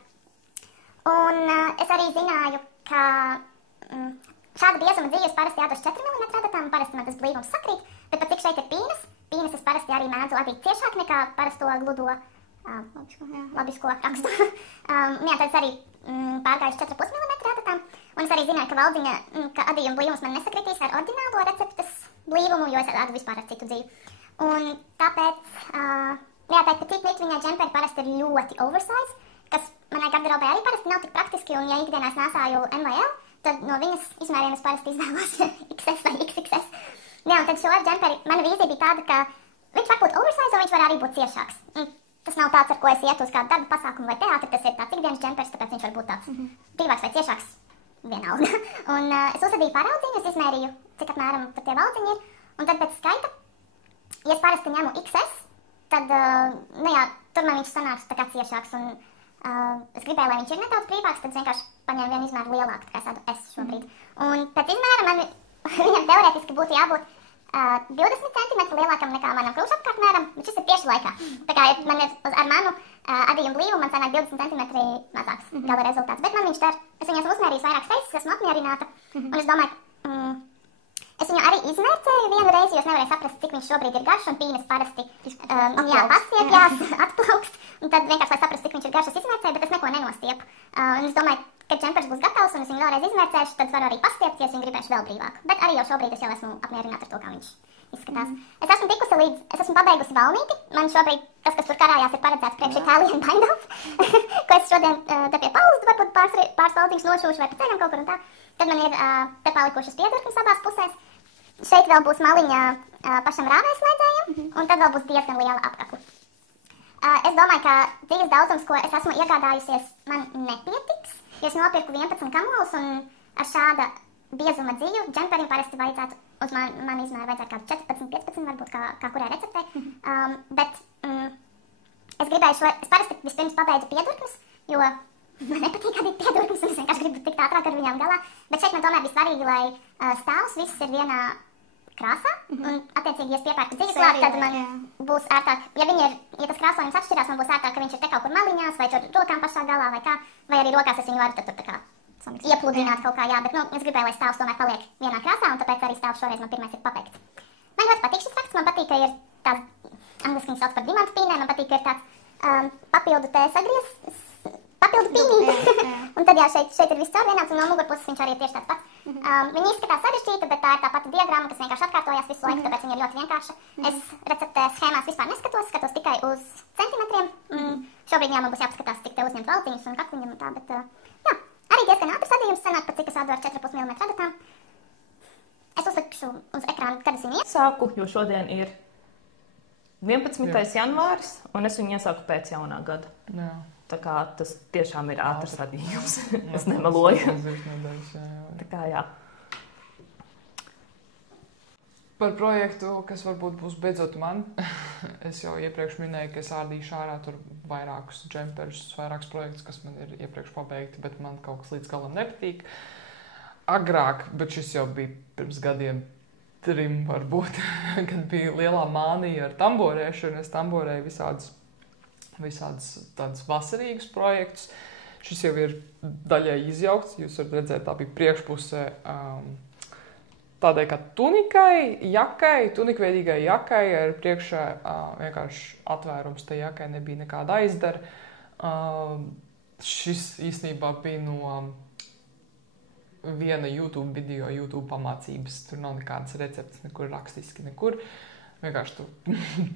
Un es arī zināju, ka šāda biezuma dzīves parasti jādod 4 mm adatām, parasti man tas blīvums sakrīt, bet pat cik šeit ir pīnas es parasti arī mēdzu adīt ciešāk nekā parasto gludo labisko rakstu. Jā, tad es arī pārgājuši 4,5 mm adatām, un es arī zināju, ka valdziņa, ka adījuma blīvums man nesakritīs ar oriģinālo receptes blīvumu, jo es ādu vispār ar citu dzīvi. Un tāpēc, jāteikt, Petite Knit viņai džemperi parasti ir ļoti oversize, kas manai garderobē arī parasti nav tik praktiski, un ja ikdienā es nesāju MVL, tad no viņas izmēriem es parasti izvēlos XS vai XXS. Jā, un tad šo džemperi, mana vīzija bija tāda, ka viņš var būt oversize, un viņš var arī būt ciešāks. Tas nav tāds, ar ko es ietu uz kādu darba pasākumu vai teātri, tas ir tāds ikdienas džemperis, tāpēc viņš var būt tāds brīvāks vai ciešāks. Vienalga. Un es uzadīju paraudzīņu, es izmērīju, cik apmēram pat tie valdziņi ir. Un tad pēc skaita, ja es parasti ņemu XS, tad, nu jā, tur man viņš sanāks tā kā ciešāks. Un es gribēju, lai viņš ir nedaudz brīvāks, tad vienkārši paņēmu vienu izmēru lielāku, tā kā es ādu S šobrīd. Un pēc izmēra viņam teorētiski būtu jābūt 20 cm lielākam nekā manam krūšapkārtmēram, bet šis ir tieši laikā. Tā kā ja man ir ar manu adījumu blīvumu, man sanāk 20 cm mazāks gala rezultāts. Bet man viņš der, es viņu esmu uzmērījis vairākas reizes, esmu apmierināta. Un es domāju, es viņu arī izmērcēju vienu reizi, jo es nevarēju saprast, cik viņš šobrīd ir garš, un pīnes parasti pastiepjās, atplaukst. Un tad vienkārši, lai saprastu, cik viņš ir garš, es izmērcēju, bet es neko nenostiepu. Un es domāju, kad džempers būs gatavs un es viņu vēlreiz izmērcēšu, tad varu arī pastiept, ja es viņu gribēšu vēl brīvāku. Bet arī jau šobrīd es jau esmu apmierināta ar to, kā viņš izskatās. Es esmu pabeigusi valnīti. Man šobrīd tas, kas tur karājās, ir paredzēts priekš Italian bind-off, ko es šodien te pie pauzdu varbūt pāris valdiņus nošūšu vai pa ceļam kaut kur un tā. Tad man ir te palikušas piedurknes abās pusēs. Šeit vēl būs maliņa pašam rāvēslēdzējam, un tad vēl būs diezgan liela apkakla. Es domāju, ka dzīves daudzums, ko es esmu iegādājusies, man nepietiks, jo es nopirku 11 kamolus, un ar šāda biezuma dzīvu džemperim parasti vajadzētu, uz man izmēru vajadzētu kādu 14, 15, varbūt kā kurai receptei, bet es gribēju es parasti vispirms pabeidzu piedurknes, jo man nepatīk adīt piedurknes, un es vienkārši gribu tikt ātrāk ar viņām galā, bet šeit man tomēr bija svarīgi, lai stāvs viss ir vienā krāsā, un attiecīgi, ja es piepērku dzīvi klāt, tad man būs ērtāk, ja tas krāsojums atšķirās, man būs ērtāk, ka viņš ir te kaut kur maliņās, vai rokām pašā galā, vai kā, vai arī rokās es viņu varu tad tā kā iepludināt kaut kā, jā, bet, es gribēju, lai stāvs tomēr paliek vienā krāsā, un tāpēc arī stāvs šoreiz man pirmais ir pabeigts. Man ļoti patīk šis raksts, man patīk, ka ir tāds, angliski viņu sauc par dimantu pīnē, man patīk, ka ir tāds papildu papildu pīnīte. Un tad, jā, šeit ir viss caur vienāds, un no mugurpuses viņš arī ir tieši tāds pats. Viņa izskatās sarežģīta, bet tā ir tā pati diagramma, kas vienkārši atkārtojās visu laiku, tāpēc viņa ir ļoti vienkārša. Es receptē schēmās vispār skatos tikai uz centimetriem. Šobrīd, jā, man būs jāpaskatās, cik te uzņemt valciņus un kakliņiem un tā, bet, jā, arī diezgan ātrs sadījums sanāk, pat cik es atdoru 4,5 mm adatām. Es uzlikšu uz ekrānu, kad es viņu sāku, jo šodien ir 11. janvāris, un es viņu iesāku pēc jaunā gada. Jā. Tā kā tas tiešām ir ātrs radījums. Es nemeloju. Tā kā jā. Par projektu, kas varbūt būs beidzot man, es jau iepriekš minēju, ka es ārdīšu ārā tur vairākus džemperus, vairākus projektus, kas man ir iepriekš pabeigti, bet man kaut kas līdz galam nepatīk. Agrāk, bet šis jau bija pirms gadiem 3 varbūt, kad bija lielā mānija ar tamborēšanu, es tamborēju visādus tādus vasarīgus projektus. Šis jau ir daļai izjaukts. Jūs varat redzēt, tā bija priekšpusē tādai kā tunikai, jakai, tunikveidīgai jakai, ar priekšā vienkārši atvērums tai jakai, nebija nekāda aizdara. Šis īstenībā bija no viena YouTube video, YouTube pamācības. Tur nav nekādas receptes, nekur rakstiski, nekur. Vienkārši tu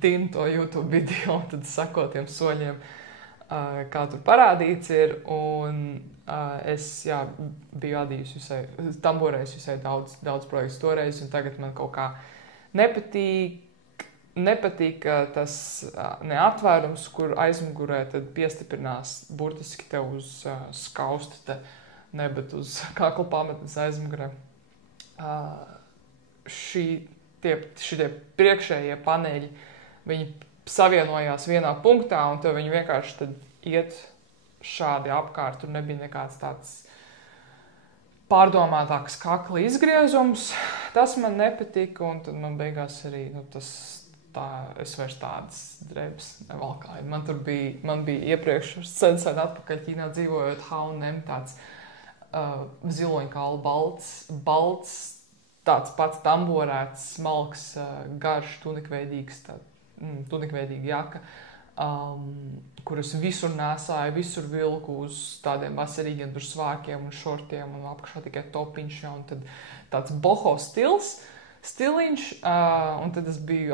tini to YouTube video, tad sako tiem soļiem, kā tur parādīts ir. Un es, jā, biju adījusi tamborējis visai daudz projektus toreiz, un tagad man kaut kā nepatīk tas neatvērums, kur aizmugurē tad piestiprinās burtiski tev uz skausta, ne, bet uz kakla pamatnes aizmugurē. Šitie priekšējie paneļi, viņi savienojās vienā punktā, un tev viņi vienkārši tad iet šādi apkārt. Tur nebija nekāds tāds pārdomātāks kakla izgriezums. Tas man nepatika, un tad man beigās arī, es vairs tādas drēbes nevalkāju. Man bija iepriekš sen atpakaļ Ķīnā dzīvojot H&M tāds ziloņkāla balts, tāds pats tamborēts, smalks, garš, tunikveidīga jaka, kurus visur nesāju, visur vilku uz tādiem vasarīgiem svākiem un šortiem, un apakšā tikai topiņš, un tad tāds boho stiliņš, un tad es biju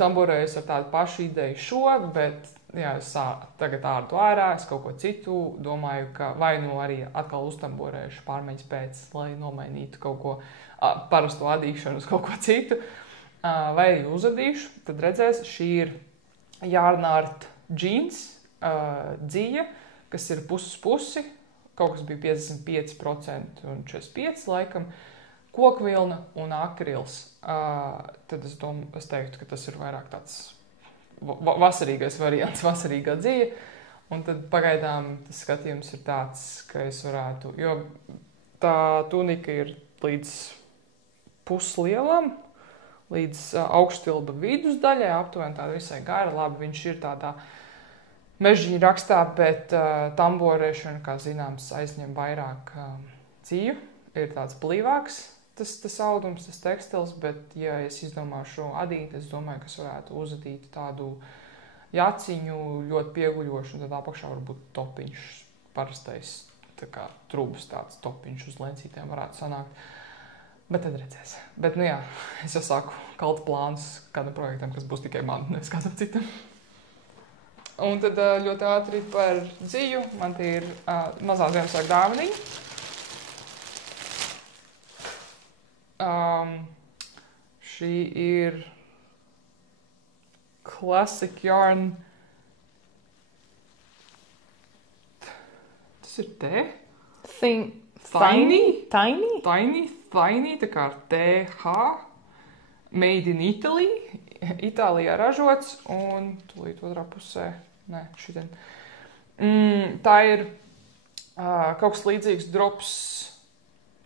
tamborējis ar tādu pašu ideju šo, bet jā, es tagad ārdu ārā, es kaut ko citu, domāju, ka vai nu arī atkal uztamborējuši pārmaiņas pēc, lai nomainītu kaut ko parasto adīšanu uz kaut ko citu, vai arī uzadīšu, tad redzēs, šī ir Jārnārt džīns, dzija, kas ir pusi, kaut kas bija 55% un 45% laikam, kokvilna un akrils. Tad es teiktu, ka tas ir vairāk tāds vasarīgais variants, vasarīgā dzija, un tad pagaidām tas skatījums ir tāds, ka es varētu, jo tā tunika ir līdz puslielam, līdz augšstilba vidusdaļai, aptuveni tāda visai gara. Labi, viņš ir tādā mežģīņa rakstā, bet tamborēšana, kā zināms, aizņem vairāk dziju, ir tāds blīvāks tas audums, tas tekstils, bet, ja es izdomāšu adīt, es domāju, ka es varētu uzadīt tādu jaciņu, ļoti pieguļošu, un tad apakšā varbūt topiņš, parastais, tā kā trubas tāds topiņš uz lencītēm varētu sanākt. Bet tad redzēs. Bet, jā, es jau sāku kalta plānus kādam projektam, kas būs tikai man, nevis kādam citam. Un tad ļoti ātri par dziju. Man tie ir mazā Ziemassvētku dāvaniņa. Šī ir Classic Yarn. Tas ir te? Tiny? Tiny, tā kā ar TH. Made in Italy. Itālijā ražots. Un tūlīt otrā pusē. Nē, šitien. Tā ir kaut kas līdzīgs Drops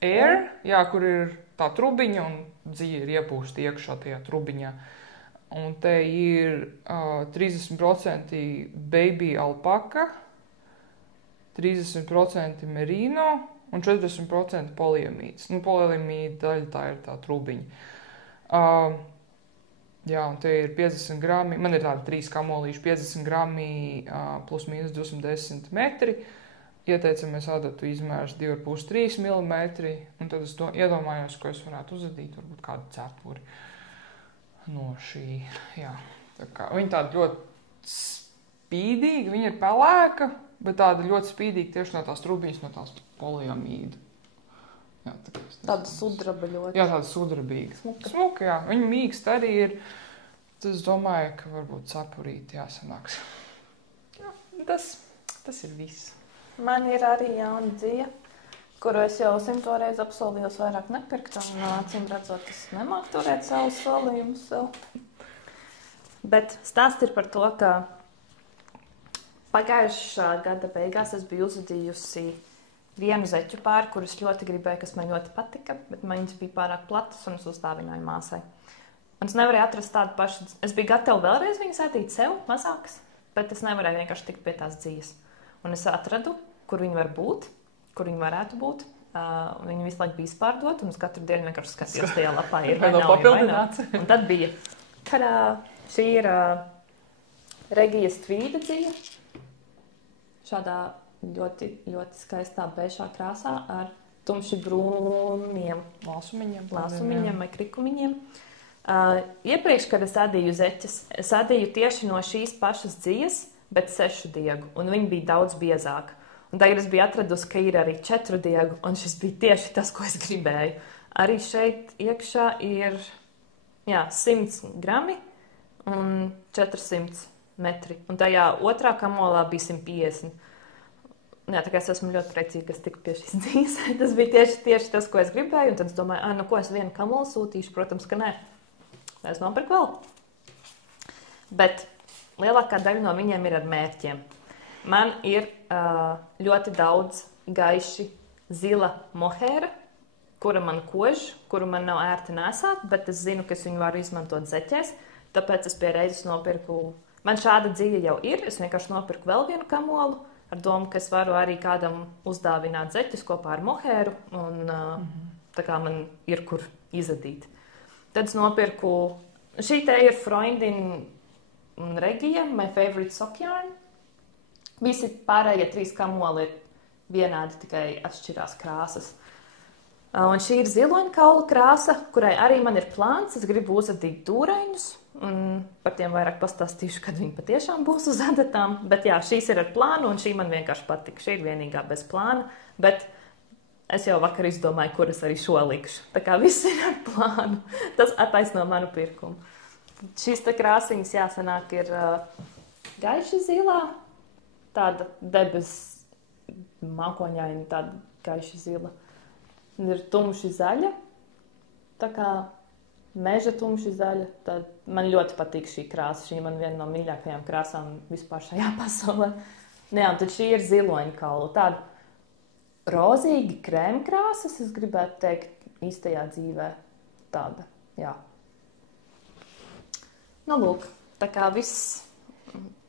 Air. Jā, kur ir tā trubiņa un dzija ir iepūsta iekšā tajā trubiņā. Un te ir 30% baby alpaka, 30% merino un 40% poliamīds. Nu, poliamīda daļa tā ir tā trubiņa. Jā, un te ir 50 grami, man ir tādi 3 kamolīši, 50 grami plus mīnus 210 metri. Ieteicamies adatu izmērs 2,5–3 mm. Un tad es iedomājos, ko es varētu uzadīt, varbūt kādu cepuri no šī. Jā, tā kā viņa tāda ļoti spīdīga, viņa ir pelēka, bet tāda ļoti spīdīga tieši no tās trubiņas, no tās poliamīda. Jā, tāda sudraba ļoti. Jā, tāda sudrabīga. Smuka, jā. Viņa mīkst arī ir. Es domāju, ka varbūt cepurīt jāsanāks. Jā, tas ir viss. Man ir arī jauna dzija, kuru es jau 100 reizi apsolījos vairāk nepirkt, un acīm redzot, es nemāku turēt savus solījumus sev. Bet stāsts ir par to, ka pagājušā gada beigās es biju uzadījusi vienu zeķu pāri, kuras ļoti gribēju, kas man ļoti patika, bet viņas bija pārāk platas un es uzdāvināju māsai. Un es nevarēju atrast tādu pašu, es biju gatava vēlreiz viņas ētīt sev mazākas, bet es nevarēju vienkārši tikt pie tās dzijas. Un es atradu, kur viņi var būt, kur viņi varētu būt. Viņi visu laiku bija izpārdot, un es katru dienu vienkārši skatījos tajā lapā, ir vai nav. Un tad bija, kadā, šī ir Regijas tvīda dzija. Šādā ļoti, ļoti skaistā bēšā krāsā ar tumši brūniem lāsumiņiem vai krikumiņiem. Iepriekš, kad es adīju zeķes, es adīju tieši no šīs pašas dzijas, bet 6 diegu, un viņi bija daudz biezāki. Un tagad es biju atradusi, ka ir arī 4 diegu, un šis bija tieši tas, ko es gribēju. Arī šeit iekšā ir 100 grami un 400 metri. Un tajā otrā kamolā bija 150. Jā, tā kā es esmu ļoti priecīga, ka es tiku pie šīs dzīves. Tas bija tieši tas, ko es gribēju, un tad es domāju, nu ko es vienu kamolu sūtīšu? Protams, ka nē. Es nopirku vēl. Bet lielākā daļa no viņiem ir ar mērķiem. Man ir ļoti daudz gaiši zila mohēra, kura man kož, kuru man nav ērti nesāt, bet es zinu, ka es viņu varu izmantot zeķēs, tāpēc es pie reizes nopirku. Man šāda dzija jau ir, es vienkārši nopirku vēl vienu kamolu, ar domu, ka es varu arī kādam uzdāvināt zeķus kopā ar mohēru, un tā kā man ir kur izadīt. Tad es nopirku, šī te ir Freundin un Regija, my favorite sock yarn. Visi pārējie 3 kamoli ir vienādi, tikai atšķirās krāsas. Un šī ir ziloņkaula krāsa, kurai arī man ir plāns. Es gribu uzadīt dūreņus, un par tiem vairāk pastāstīšu, kad viņi patiešām būs uz adatām. Bet jā, šīs ir ar plānu, un šī man vienkārši patika. Šī ir vienīgā bez plāna, bet es jau vakar izdomāju, kur es arī šo likšu. Tā kā viss ir ar plānu. Tas attaisno manu pirkumu. Šīs te krāsiņas jāsanāk ir gaiši zilā, tāda debes mākoņaina, tāda gaiši zila. Ir tumši zaļa, tā kā meža tumši zaļa. Tad man ļoti patīk šī krāsa. Šī man viena no mīļākajām krāsām vispār šajā pasaulē. Jā, un tad šī ir ziloņkaula. Tāda rozīgi krēma krāsas, es gribētu teikt, īstajā dzīvē tāda, jā. Nu, lūk, tā kā viss,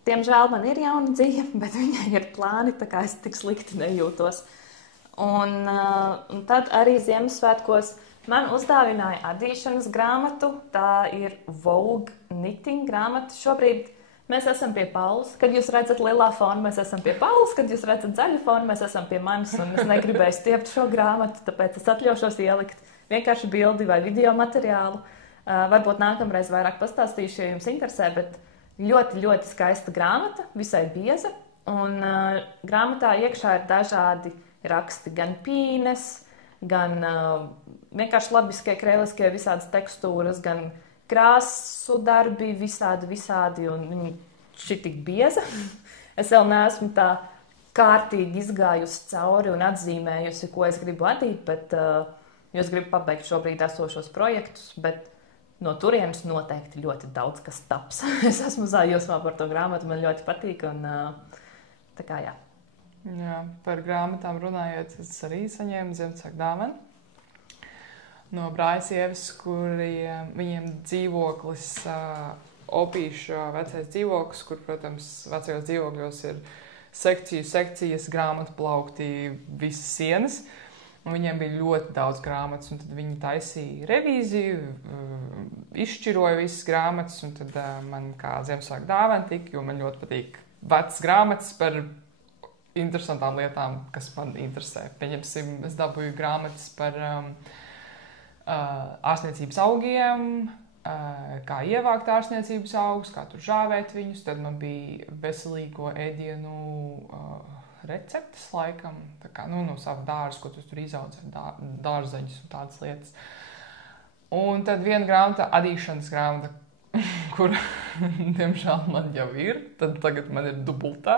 diemžēl man ir jauna dzija, bet viņai ir plāni, tā kā es tik slikti nejūtos. Un tad arī Ziemassvētkos man uzdāvināja adīšanas grāmatu, tā ir Vogue Knitting grāmata. Šobrīd mēs esam pie Paulas, kad jūs redzat lielā fonu, mēs esam pie Paulas, kad jūs redzat zaļu fonu, mēs esam pie manis, un es negribēju stiept šo grāmatu, tāpēc es atļaušos ielikt vienkārši bildi vai video materiālu. Varbūt nākamreiz vairāk pastāstīšu, ja jums interesē, bet ļoti, ļoti skaista grāmata, visai bieza, un grāmatā iekšā ir dažādi raksti, gan pīnes, gan vienkārši labiskie, krēliskie visādas tekstūras, gan krāsu darbi visādi, un viņi šī tik bieza. Es vēl neesmu tā kārtīgi izgājusi cauri un atzīmējusi, ko es gribu adīt, bet jo es gribu pabeigt šobrīd esošos projektus, bet no turienes noteikti ļoti daudz kas taps. Es esmu zājosmā par to grāmatu, man ļoti patīk, un tā kā jā. Jā, par grāmatām runājot, es arī saņēmu Ziemassvētku dāvanu no brāļa sievas, viņiem dzīvoklis, opīšu vecais dzīvoklis, kur, protams, vecajos dzīvokļos ir sekcijas, grāmatu plaukti, visas sienas. Un viņiem bija ļoti daudz grāmatas, un tad viņi taisīja revīziju, izšķiroja visas grāmatas, un tad man kā Ziemassvētku dāvana tika, jo man ļoti patīk vecas grāmatas par interesantām lietām, kas man interesē. Pieņemsim, es dabūju grāmatas par ārstniecības augiem, kā ievākt ārstniecības augus, kā tur žāvēt viņus. Tad man bija veselīgo ēdienu receptes laikam, tā kā, no sava dārza, ko tu tur izaudzē, dārzeņus un tādas lietas. Un tad viena grāmata, adīšanas grāmata, kur, diemžēl, man jau ir, tad tagad man ir dubultā.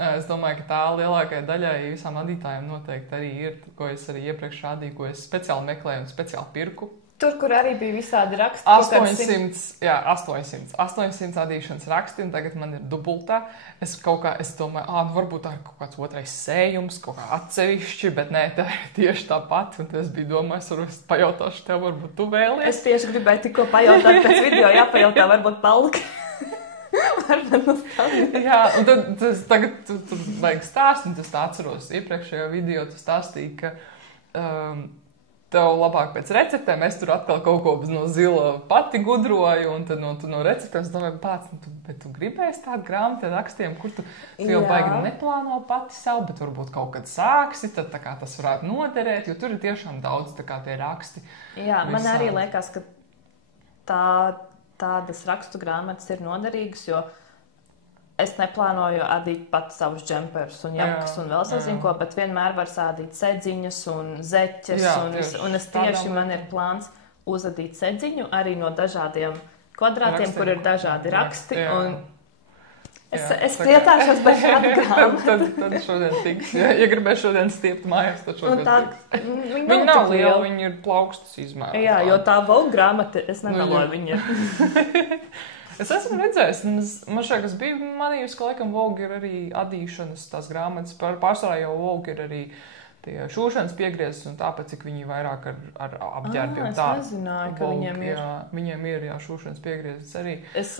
Es domāju, ka tā lielākajai daļai visām adītājiem noteikti arī ir, ko es arī iepriekš rādīju, ko es speciāli meklēju un speciāli pirku. Tur, kur arī bija visādi raksti. 800 adīšanas raksti, un tagad man ir dubultā. Es domāju, varbūt tā ir kaut kāds otrais sējums, kaut kā atsevišķi, bet nē, tā ir tieši tā pati. Un es biju domājis, varbūt pajautāšu tev, varbūt tu vēlies. Es tieši gribēju tikko pajautāt pēc video, jāpajautā, varbūt palika. Jā, un tad tagad tu vajag stāst, un es tā atceros iepriekšējo video, tu stāstīji, ka tev labāk pēc receptēm, es tur atkal kaut ko no zila pati gudroju, un tad no receptēm es domāju, bet tu gribēsi tādu grāmatu rakstiem, kur tu jau baigi neplāno pati savu, bet varbūt kaut kad sāksi, tad tā kā tas varētu noderēt, jo tur ir tiešām daudz tā kā tie raksti. Jā, man arī liekas, ka tādas rakstu grāmatas ir noderīgas, jo es neplānoju adīt pat savus džemperus un jakas un vēl sazinu ko, bet vienmēr var sādīt sedziņas un zeķes. Un es tieši man ir plāns uzadīt sedziņu arī no dažādiem kvadrātiem, kur ir dažādi raksti. Un es prietāšos par šādu grāmatu. Tad šodien tiks. Ja gribēs šodien stiept mājās, tad šodien tiks. Viņi nav liela, viņi ir plaukstas izmēra. Jā, jo tā Vogue grāmata, es nemeloju viņa. Es esmu redzējis, man šķiet, kas bija manījusi, ka laikam Vogue ir arī adīšanas tās grāmatas. Pārsvarā jau Vogue ir arī tie šūšanas piegriezes un tāpēc, cik viņi vairāk ar apģērbiem. Es nezināju, ka viņiem ir. Viņiem ir, šūšanas piegriezes arī. Es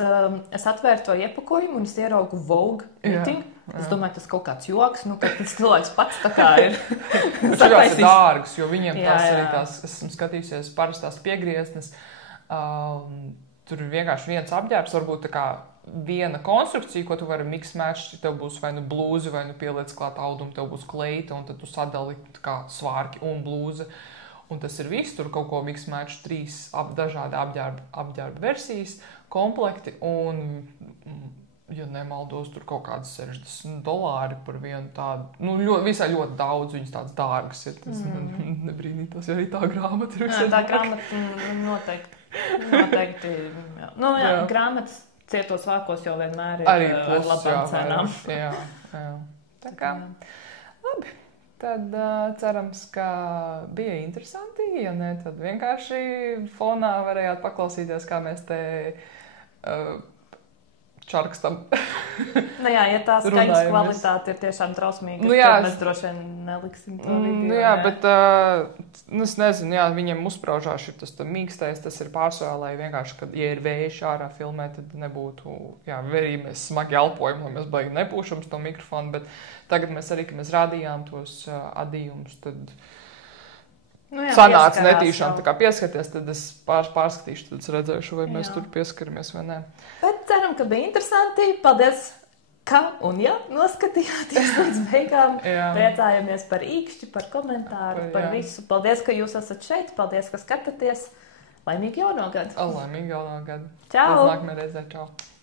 atvēru to iepakojumu un es ieraugu Vogue knitting. Es domāju, tas kaut kāds joks, ka tas cilvēks pats tā kā ir. Tas ir ļoti dārgs, jo viņiem tās arī tās, es esmu skatījusies parastās piegrieznes, tur ir vienkārši viens apģērbs, varbūt tā kā viena konstrukcija, ko tu vari mix-match, tev būs vai nu blūzi, vai nu pieliec klāt audumu, tev būs kleita, un tad tu sadali kā svārki un blūze. Un tas ir viss, tur kaut ko mix-match, 3 dažādi apģērba versijas, komplekti, un, ja nemaldos, tur kaut kāds $60 par vienu tādu, visai ļoti daudz, viņas tādas dārgas ir, tas nebrīnītos, ja arī tā grāmata ir visai. Tā grāmata noteikti, jā. Grāmatas cietos vākos jau vienmēr ir arī ar labām cenām. Jā. Tā kā, labi. Tad cerams, ka bija interesanti, ja ne, tad vienkārši fonā varējāt paklausīties, kā mēs te čarkstam. Ja tā skaņas kvalitāte ir tiešām trausmīga, tad mēs droši vien neliksim to video. Bet es nezinu, viņiem uzspraužās ir tas mīkstais, tas ir pārsvarā, lai vienkārši, kad, ja ir vējš ārā filmē, tad nebūtu, arī mēs smagi elpojam, lai mēs baigi nepūšam uz to mikrofonu, bet tagad mēs arī, kad mēs rādījām tos adījumus, tad sanāca netīšām tā kā pieskaties, tad es pārskatīšu, tad es redzēšu, vai mēs tur pieskaramies vai nē. Bet ceram, ka bija interesanti. Paldies, ka noskatījāties līdz beigām. Priecājamies par īkšķi, par komentāru, par visu. Paldies, ka jūs esat šeit. Paldies, ka skatāties. Laimīgi jauno gadu. Laimīgi jauno gadu. Čau! Līdz nākamajai reizei. Čau!